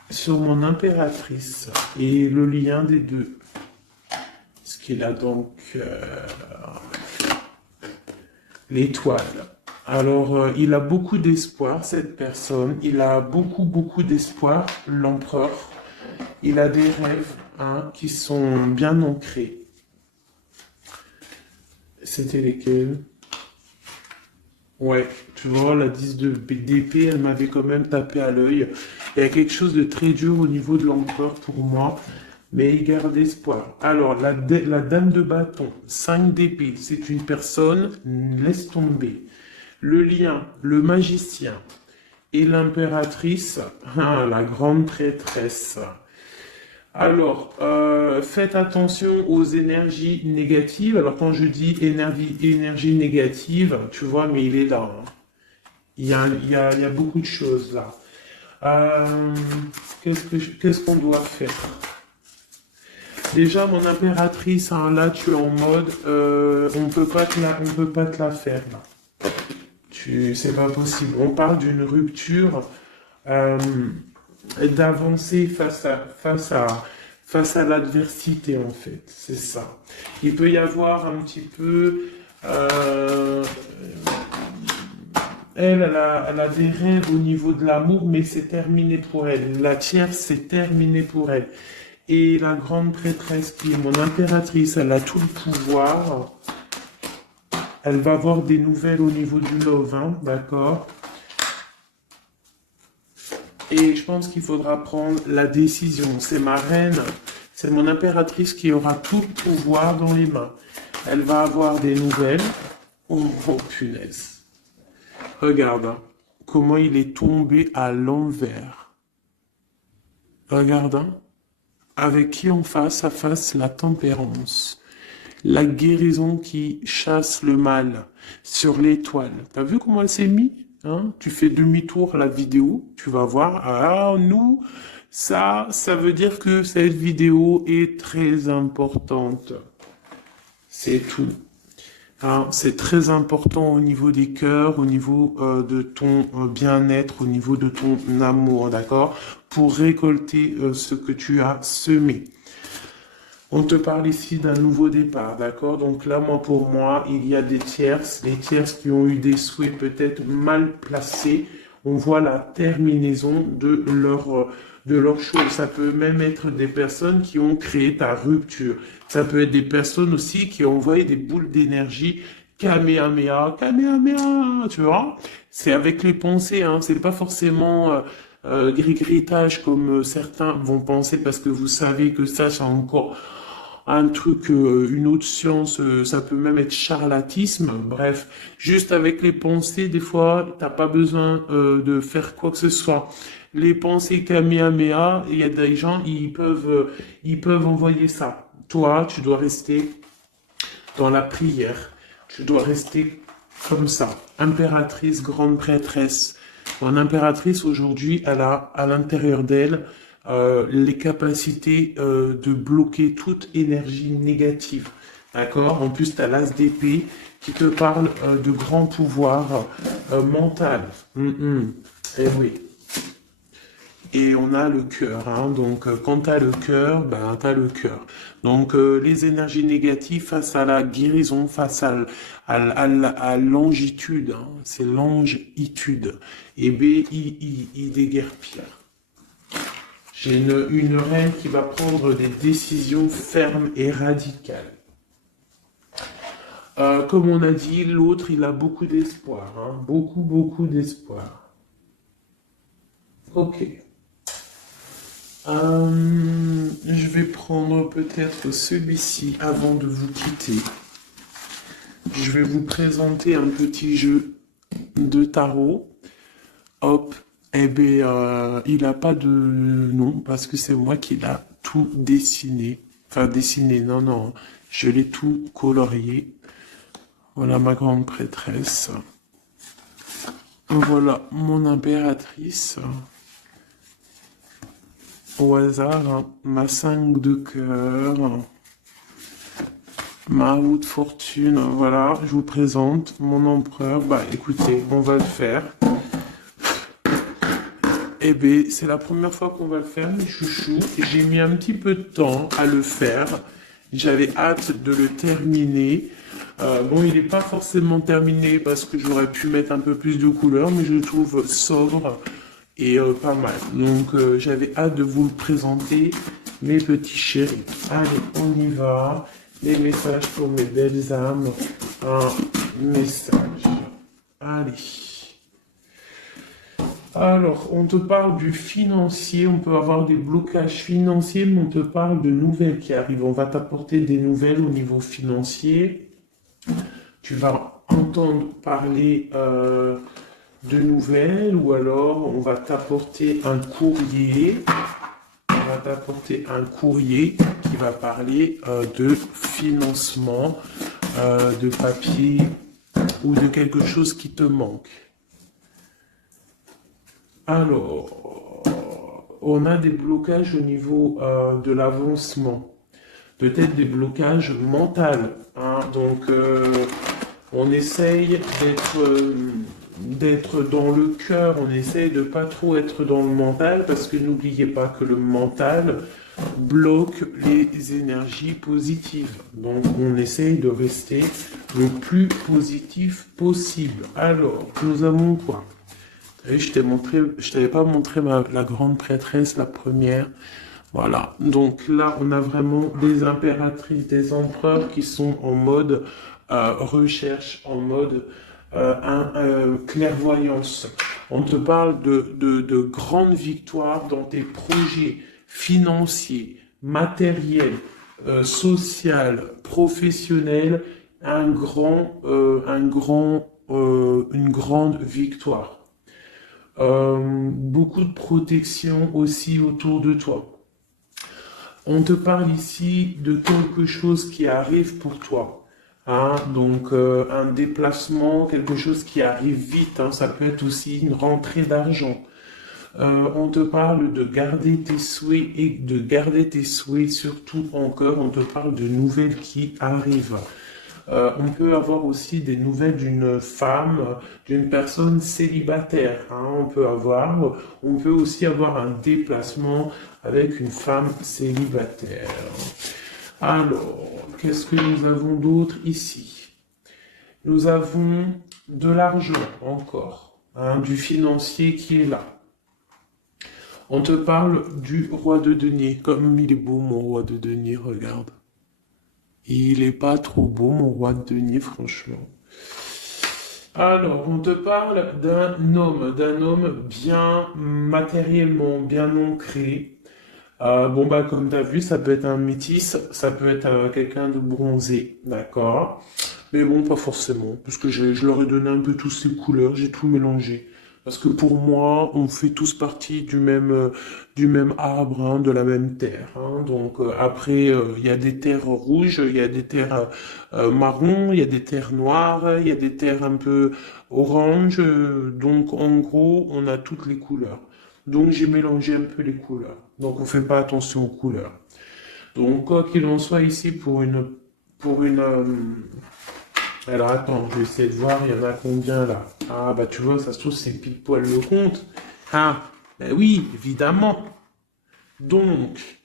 Sur mon impératrice et le lien des deux. Ce qu'il a donc l'étoile. Alors, il a beaucoup d'espoir, cette personne. Il a beaucoup d'espoir, l'empereur. Il a des rêves qui sont bien ancrés. C'était lesquels? Ouais, tu vois, la 10 d'épée, elle m'avait quand même tapé à l'œil. Il y a quelque chose de très dur au niveau de l'empereur pour moi, mais il garde espoir. Alors, la dame de bâton, 5 d'épée, c'est une personne, laisse tomber. Le lien, le magicien et l'impératrice, la grande prêtresse. Alors, faites attention aux énergies négatives. Alors, quand je dis énergie négative, tu vois, mais il est là. Il y a beaucoup de choses là. Qu'est-ce qu'on doit faire? Déjà, mon impératrice, là, tu es en mode, on peut pas te la faire là. C'est pas possible. On parle d'une rupture. D'avancer face à l'adversité, en fait. C'est ça. Il peut y avoir un petit peu... elle a des rêves au niveau de l'amour, mais c'est terminé pour elle. La tierce, c'est terminé pour elle. Et la grande prêtresse, qui est mon impératrice, elle a tout le pouvoir. Elle va avoir des nouvelles au niveau du love, d'accord? Et je pense qu'il faudra prendre la décision. C'est ma reine, c'est mon impératrice qui aura tout le pouvoir dans les mains. Elle va avoir des nouvelles. Oh, punaise. Regarde comment il est tombé à l'envers. Regarde avec qui on face à face la tempérance. La guérison qui chasse le mal sur l'étoile. T'as vu comment elle s'est mise? Tu fais demi-tour à la vidéo, tu vas voir. Ah, nous, ça veut dire que cette vidéo est très importante. C'est tout. C'est très important au niveau des cœurs, au niveau de ton bien-être, au niveau de ton amour, d'accord? Pour récolter ce que tu as semé. On te parle ici d'un nouveau départ, d'accord? Donc là, pour moi, il y a des tierces, les tierces qui ont eu des souhaits peut-être mal placés. On voit la terminaison de leur chose. Ça peut même être des personnes qui ont créé ta rupture. Ça peut être des personnes aussi qui ont envoyé des boules d'énergie. Kamehameha, Kamehameha, tu vois? C'est avec les pensées, c'est pas forcément gris-gritage comme certains vont penser parce que vous savez que ça, c'est encore un truc, une autre science, ça peut même être charlatisme. Bref, juste avec les pensées, des fois, t'as pas besoin de faire quoi que ce soit. Les pensées Kamehameha, il y a des gens, ils peuvent envoyer ça. Toi, tu dois rester dans la prière. Tu dois rester comme ça. Impératrice, grande prêtresse. Mon impératrice, aujourd'hui, elle a à l'intérieur d'elle les capacités de bloquer toute énergie négative. D'accord? En plus, tu as l'as d'épée qui te parle de grand pouvoir mental. Eh oui. Et on a le cœur, donc quand tu as le cœur, tu as le cœur. Donc les énergies négatives face à la guérison, face à l'angitude, c'est l'angitude. Et B-I-I déguerpir. J'ai une reine qui va prendre des décisions fermes et radicales. Comme on a dit, l'autre, il a beaucoup d'espoir, beaucoup d'espoir. Ok. Je vais prendre peut-être celui-ci avant de vous quitter. Je vais vous présenter un petit jeu de tarot. Hop, eh bien, il n'a pas de nom parce que c'est moi qui l'a tout dessiné. Enfin, dessiné, non, je l'ai tout colorié. Voilà ma grande prêtresse. Voilà mon impératrice. Au hasard, ma 5 de cœur. Ma roue de fortune, voilà, je vous présente mon empereur. Bah écoutez, on va le faire. Eh bien, c'est la première fois qu'on va le faire, mes chouchous. J'ai mis un petit peu de temps à le faire. J'avais hâte de le terminer. Bon, il n'est pas forcément terminé parce que j'aurais pu mettre un peu plus de couleurs, mais je le trouve sobre et pas mal. Donc, j'avais hâte de vous le présenter, mes petits chéris. Allez, on y va. Les messages pour mes belles âmes. Un message. Allez. Alors, on te parle du financier, on peut avoir des blocages financiers, mais on te parle de nouvelles qui arrivent. On va t'apporter des nouvelles au niveau financier. Tu vas entendre parler de nouvelles ou alors on va t'apporter un courrier. On va t'apporter un courrier qui va parler de financement, de papier ou de quelque chose qui te manque. Alors, on a des blocages au niveau de l'avancement, peut-être des blocages mentaux, hein. Donc, on essaye d'être dans le cœur, on essaye de pas trop être dans le mental, parce que n'oubliez pas que le mental bloque les énergies positives. Donc, on essaye de rester le plus positif possible. Alors, nous avons quoi? Et je t'avais pas montré la grande prêtresse, la première. Voilà. Donc là, on a vraiment des impératrices, des empereurs qui sont en mode recherche, en mode clairvoyance. On te parle de grandes victoires dans tes projets financiers, matériels, social, professionnels, une grande victoire. Beaucoup de protection aussi autour de toi. On te parle ici de quelque chose qui arrive pour toi. Hein, donc un déplacement, quelque chose qui arrive vite. Hein, ça peut être aussi une rentrée d'argent. On te parle de garder tes souhaits et de garder tes souhaits surtout en cœur. On te parle de nouvelles qui arrivent. On peut avoir aussi des nouvelles d'une femme, d'une personne célibataire. Hein, on peut aussi avoir un déplacement avec une femme célibataire. Alors, qu'est-ce que nous avons d'autre ici? Nous avons de l'argent encore, hein, du financier qui est là. On te parle du roi de denier. Comme il est beau mon roi de denier, regarde. Il est pas trop beau, mon roi de denier, franchement. Alors, on te parle d'un homme bien matériellement, bien ancré. Bon, bah, comme tu as vu, ça peut être un métis, ça peut être quelqu'un de bronzé, d'accord? Mais bon, pas forcément, parce que je leur ai donné un peu toutes ces couleurs, j'ai tout mélangé. Parce que pour moi, on fait tous partie du même arbre, hein, de la même terre. Hein. Donc après, il y a des terres rouges, il y a des terres marron, il y a des terres noires, il y a des terres un peu orange. Donc en gros, on a toutes les couleurs. Donc j'ai mélangé un peu les couleurs. Donc on fait pas attention aux couleurs. Donc quoi qu'il en soit ici pour une alors attends, je vais essayer de voir, il y en a combien là? Ah bah tu vois, ça se trouve c'est pile poil le compte. Ah, ben oui, évidemment. Donc,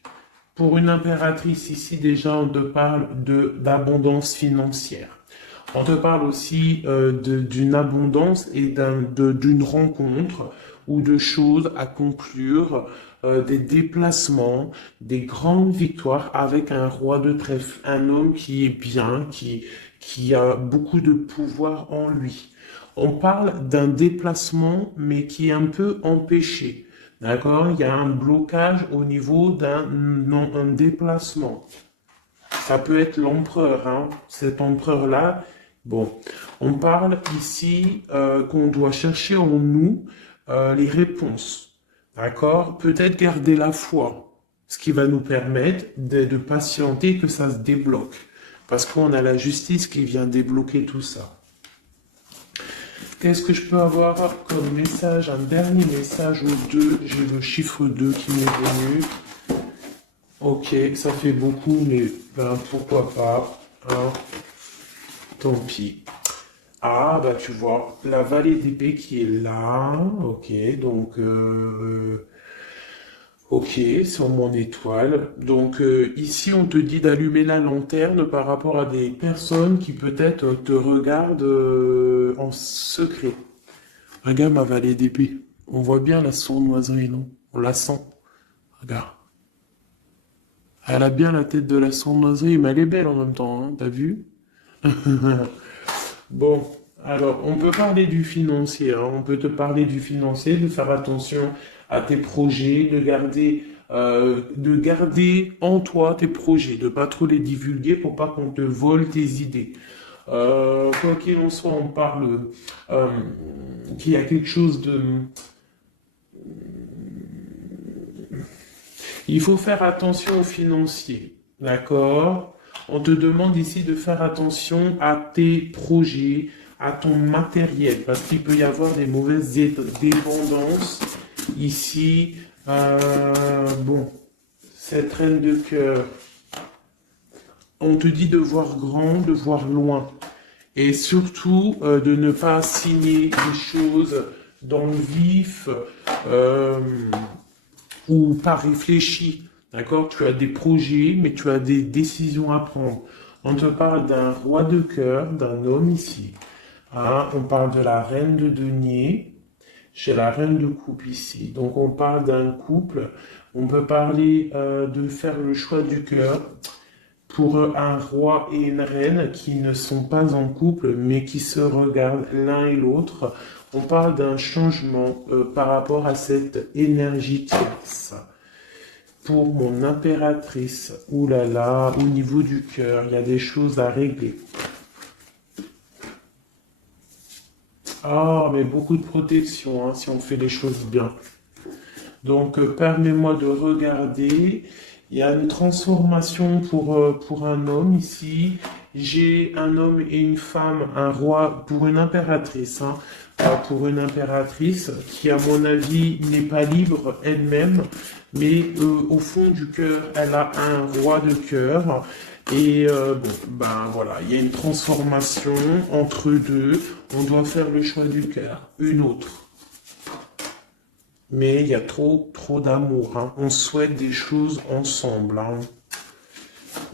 pour une impératrice ici, déjà on te parle d'abondance financière. On te parle aussi d'une abondance et d'une rencontre ou de choses à conclure, des déplacements, des grandes victoires avec un roi de trèfle, un homme qui est bien, qui a beaucoup de pouvoir en lui. On parle d'un déplacement, mais qui est un peu empêché. D'accord? Il y a un blocage au niveau un déplacement. Ça peut être l'empereur, hein. Cet empereur-là. Bon, on parle ici qu'on doit chercher en nous les réponses. D'accord? Peut-être garder la foi, ce qui va nous permettre de patienter que ça se débloque. Parce qu'on a la justice qui vient débloquer tout ça. Qu'est-ce que je peux avoir comme message? Un dernier message au 2. J'ai le chiffre 2 qui m'est venu. Ok, ça fait beaucoup, mais ben, pourquoi pas. Hein, tant pis. Ah, bah tu vois, la vallée d'épée qui est là. Ok, donc ok, sur mon étoile. Donc ici, on te dit d'allumer la lanterne par rapport à des personnes qui peut-être te regardent en secret. Regarde ma vallée d'épée. On voit bien la sournoiserie, non? On la sent. Regarde. Elle a bien la tête de la sournoiserie, mais elle est belle en même temps, hein, t'as vu? Bon, alors, on peut parler du financier, hein, on peut te parler du financier, de faire attention à tes projets, de garder en toi tes projets, de pas trop les divulguer pour pas qu'on te vole tes idées. Quoi qu'il en soit, on parle euh, qu'il y a quelque chose de... Il faut faire attention aux financiers, d'accord? On te demande ici de faire attention à tes projets, à ton matériel, parce qu'il peut y avoir des mauvaises dépendances ici. Bon, cette reine de cœur, on te dit de voir grand, de voir loin, et surtout de ne pas signer des choses dans le vif. euh, ou pas réfléchi. D'accord? Tu as des projets, mais tu as des décisions à prendre. On te parle d'un roi de cœur, d'un homme ici. Hein, on parle de la reine de denier, chez la reine de coupe ici. Donc on parle d'un couple. On peut parler de faire le choix du cœur pour un roi et une reine qui ne sont pas en couple, mais qui se regardent l'un et l'autre. On parle d'un changement par rapport à cette énergie tierce. Pour mon impératrice, oulala, au niveau du cœur, il y a des choses à régler. Ah, mais beaucoup de protection, hein, si on fait les choses bien. Donc, permets-moi de regarder. Il y a une transformation pour un homme ici. J'ai un homme et une femme, un roi pour une impératrice, hein, pour une impératrice qui, à mon avis, n'est pas libre elle-même, mais au fond du cœur, elle a un roi de cœur. Et bon, ben voilà, il y a une transformation entre deux. On doit faire le choix du cœur, une autre. Mais il y a trop d'amour, hein. On souhaite des choses ensemble, hein.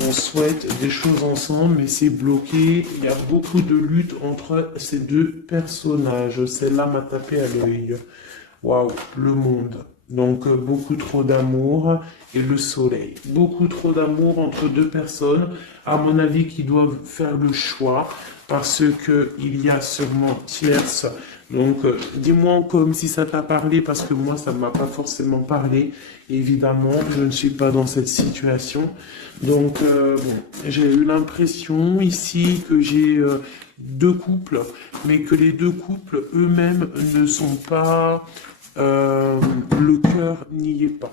On souhaite des choses ensemble, mais c'est bloqué. Il y a beaucoup de lutte entre ces deux personnages. Celle-là m'a tapé à l'œil. Waouh, le monde. Donc beaucoup trop d'amour et le soleil. Beaucoup trop d'amour entre deux personnes, à mon avis, qui doivent faire le choix parce que il y a sûrement tierce. Donc dis-moi comme si ça t'a parlé parce que moi ça ne m'a pas forcément parlé. Évidemment, je ne suis pas dans cette situation. Donc bon, j'ai eu l'impression ici que j'ai deux couples, mais que les deux couples eux-mêmes ne sont pas le cœur n'y est pas.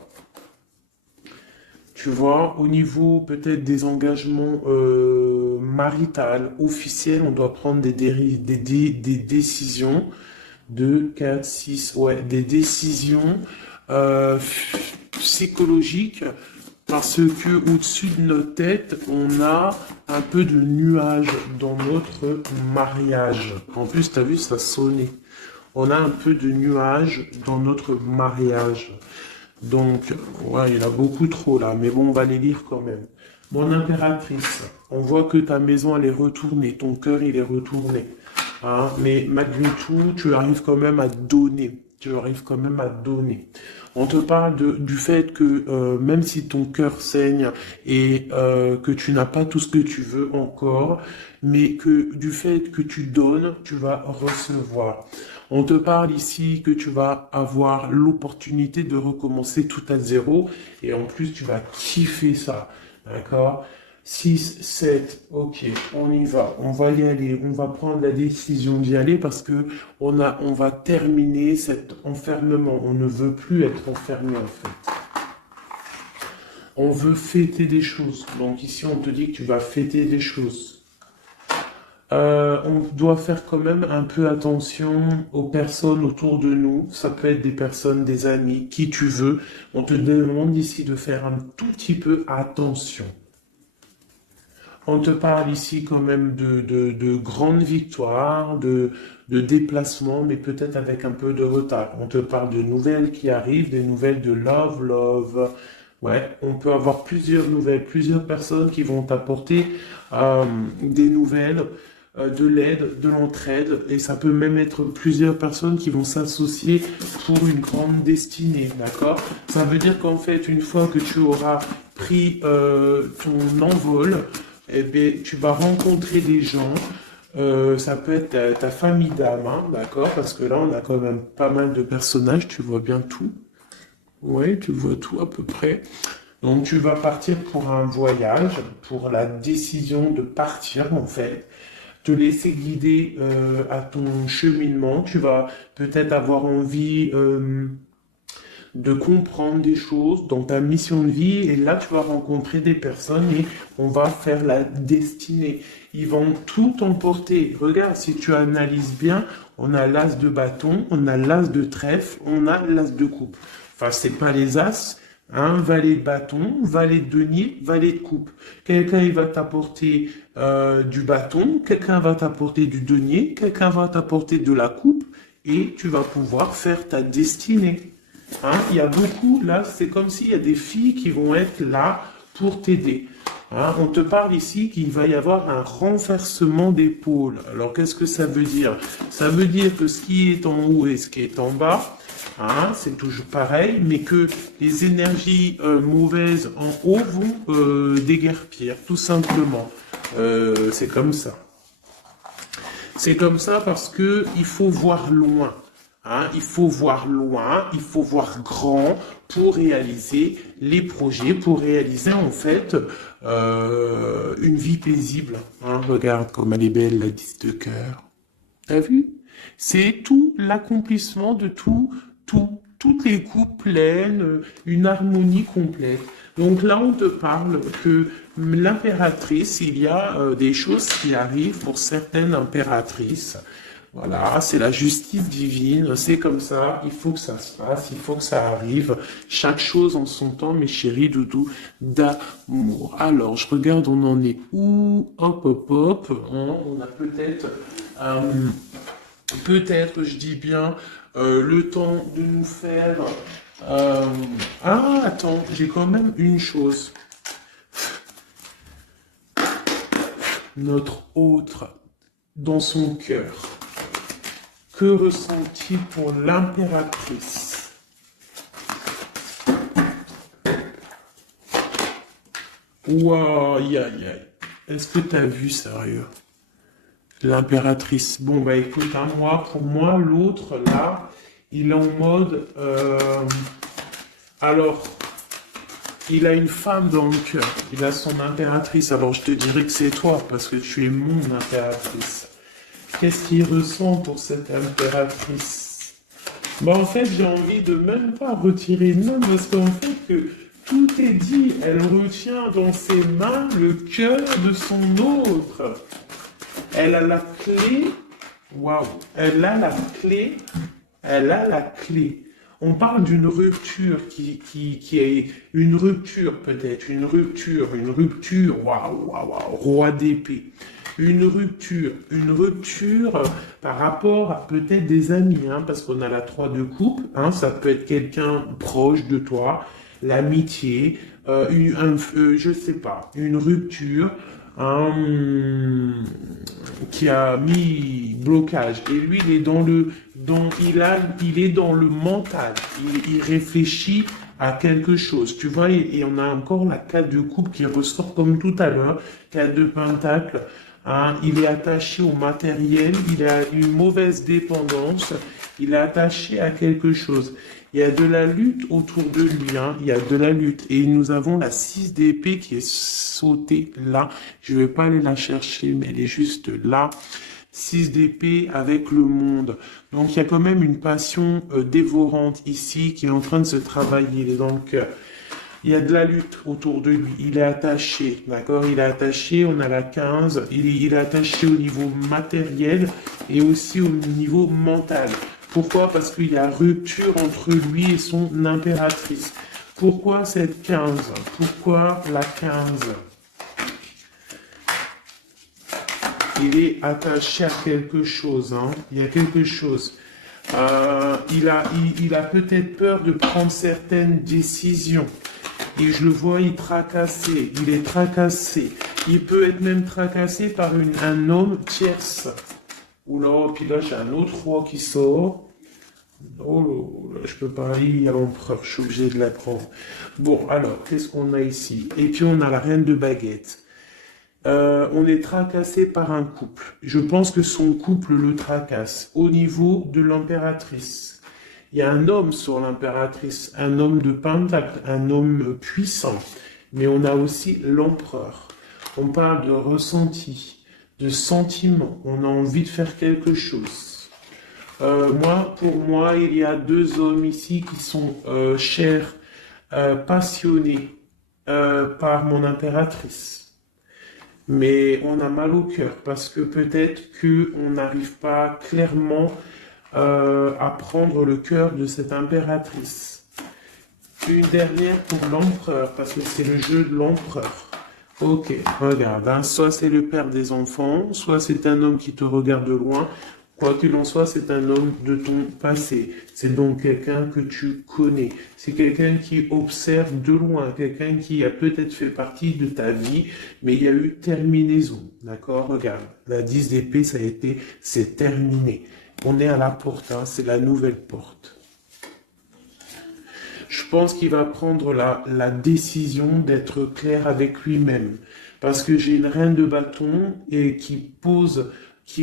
Tu vois, au niveau peut-être des engagements maritales, officiels, on doit prendre des décisions. 2, 4, 6, ouais, des décisions euh, psychologiques parce que au-dessus de nos têtes, on a un peu de nuages dans notre mariage. En plus, tu as vu, ça sonnait. On a un peu de nuages dans notre mariage. Donc, ouais, il y en a beaucoup trop là, mais bon, on va les lire quand même. Mon impératrice, on voit que ta maison, elle est retournée, ton cœur, il est retourné. Hein, mais malgré tout, tu arrives quand même à donner. Tu arrives quand même à donner. On te parle du fait que même si ton cœur saigne et que tu n'as pas tout ce que tu veux encore, mais que du fait que tu donnes, tu vas recevoir. On te parle ici que tu vas avoir l'opportunité de recommencer tout à zéro et en plus tu vas kiffer ça. D'accord? 6, 7, ok, on y va, on va y aller, on va prendre la décision d'y aller parce que on va terminer cet enfermement. On ne veut plus être enfermé en fait. On veut fêter des choses. Donc ici, on te dit que tu vas fêter des choses. On doit faire quand même un peu attention aux personnes autour de nous. Ça peut être des personnes, des amis, qui tu veux. On te demande ici de faire un tout petit peu attention. On te parle ici quand même de grandes victoires, de déplacements, mais peut-être avec un peu de retard. On te parle de nouvelles qui arrivent, des nouvelles de love. Ouais, on peut avoir plusieurs nouvelles, plusieurs personnes qui vont t'apporter des nouvelles, de l'aide, de l'entraide, et ça peut même être plusieurs personnes qui vont s'associer pour une grande destinée, d'accord? Ça veut dire qu'en fait, une fois que tu auras pris ton envol, eh bien, tu vas rencontrer des gens. Ça peut être ta famille d'âme, hein, d'accord? Parce que là, on a quand même pas mal de personnages, tu vois bien tout. Oui, tu vois tout à peu près. Donc, tu vas partir pour un voyage, pour la décision de partir, en fait. Te laisser guider à ton cheminement. Tu vas peut-être avoir envie de comprendre des choses dans ta mission de vie et là tu vas rencontrer des personnes et on va faire la destinée. Ils vont tout emporter. Regarde, si tu analyses bien, on a l'as de bâton, on a l'as de trèfle, on a l'as de coupe. Enfin, c'est pas les as, hein, valet de bâton, valet de denier, valet de coupe. Quelqu'un il va t'apporter du bâton, quelqu'un va t'apporter du denier, quelqu'un va t'apporter de la coupe et tu vas pouvoir faire ta destinée. Hein, il y a beaucoup, là, c'est comme s'il y a des filles qui vont être là pour t'aider. Hein, on te parle ici qu'il va y avoir un renversement d'épaule. Alors, qu'est-ce que ça veut dire? Ça veut dire que ce qui est en haut et ce qui est en bas, hein, c'est toujours pareil, mais que les énergies mauvaises en haut vont déguerpir, tout simplement. C'est comme ça. C'est comme ça parce que il faut voir loin. Hein, il faut voir loin, il faut voir grand pour réaliser les projets, pour réaliser en fait une vie paisible. Hein, regarde comme elle est belle, la 10 de cœur. T'as vu? C'est tout l'accomplissement de toutes les coupes pleines, une harmonie complète. Donc là, on te parle que l'impératrice, il y a des choses qui arrivent pour certaines impératrices. Voilà, c'est la justice divine, c'est comme ça, il faut que ça se passe, il faut que ça arrive. Chaque chose en son temps, mes chéris doudous, d'amour. Alors, je regarde, on en est où? Hop, hein, on a peut-être, je dis bien, le temps de nous faire... Ah, attends, j'ai quand même une chose. Notre autre, dans son cœur. Que ressent-il pour l'impératrice? Waouh, aïe, aïe, aïe. Est-ce que t'as vu, sérieux? L'impératrice. Bon, bah écoute, hein, pour moi, l'autre, là, il est en mode... alors, il a une femme dans le cœur. Il a son impératrice. Alors, je te dirais que c'est toi, parce que tu es mon impératrice. Qu'est-ce qu'il ressent pour cette impératrice? Bah en fait, j'ai envie de même pas retirer de main, parce qu'en fait, que tout est dit. Elle retient dans ses mains le cœur de son autre. Elle a la clé. Waouh! Elle a la clé. Elle a la clé. On parle d'une rupture qui est une rupture peut-être, une rupture, waouh, roi d'épée. Une rupture par rapport à peut-être des amis, hein, parce qu'on a la 3 de coupe, hein, ça peut être quelqu'un proche de toi, l'amitié, je sais pas, une rupture, hein, qui a mis blocage. Et lui, il est il est dans le mental, il réfléchit à quelque chose, tu vois, et on a encore la 4 de coupe qui ressort comme tout à l'heure, 4 de pentacle. Hein, il est attaché au matériel, il a une mauvaise dépendance, il est attaché à quelque chose. Il y a de la lutte autour de lui, hein, il y a de la lutte. Et nous avons la 6 d'épée qui est sautée là. Je vais pas aller la chercher, mais elle est juste là. 6 d'épée avec le monde. Donc il y a quand même une passion dévorante ici qui est en train de se travailler, il est dans le cœur. Il y a de la lutte autour de lui. Il est attaché, d'accord? Il est attaché, on a la 15. Il est attaché au niveau matériel et aussi au niveau mental. Pourquoi? Parce qu'il y a rupture entre lui et son impératrice. Pourquoi cette 15? Pourquoi la 15? Il est attaché à quelque chose, hein. Il y a quelque chose. Il a peut-être peur de prendre certaines décisions. Et je le vois, il est tracassé. Il peut être même tracassé par un homme tierce. Oula, puis là, j'ai un autre roi qui sort. Oh là, je peux pas aller à l'empereur, je suis obligé de la prendre. Bon, alors, qu'est-ce qu'on a ici? Et puis, on a la reine de baguette. On est tracassé par un couple. Je pense que son couple le tracasse. Au niveau de l'impératrice, il y a un homme sur l'impératrice, un homme de pentacle, un homme puissant. Mais on a aussi l'empereur. On parle de ressenti, de sentiment. On a envie de faire quelque chose. Pour moi, il y a deux hommes ici qui sont chers, passionnés par mon impératrice. Mais on a mal au cœur parce que peut-être qu'on n'arrive pas clairement à prendre le cœur de cette impératrice. Une dernière pour l'empereur, parce que c'est le jeu de l'empereur. Ok, regarde, hein, soit c'est le père des enfants, soit c'est un homme qui te regarde de loin. Quoi qu'il en soit, c'est un homme de ton passé. C'est donc quelqu'un que tu connais. C'est quelqu'un qui observe de loin, quelqu'un qui a peut-être fait partie de ta vie, mais il y a eu terminaison. D'accord? Regarde, la 10 d'épée, c'est terminé. On est à la porte, hein, c'est la nouvelle porte. Je pense qu'il va prendre la décision d'être clair avec lui-même. Parce que j'ai une reine de bâton et qui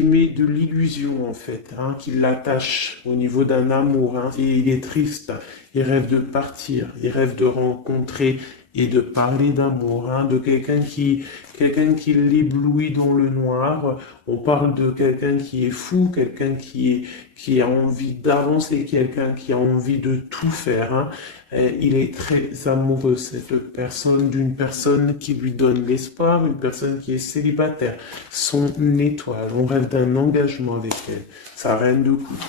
met de l'illusion en fait, hein, qui l'attache au niveau d'un amour, hein, et il est triste, il rêve de partir, il rêve de rencontrer et de parler d'amour, hein, de quelqu'un qui l'éblouit dans le noir. On parle de quelqu'un qui est fou, quelqu'un qui a envie d'avancer, quelqu'un qui a envie de tout faire, hein. Il est très amoureux, cette personne, d'une personne qui lui donne l'espoir, une personne qui est célibataire, son étoile. On rêve d'un engagement avec elle, sa reine de coupe.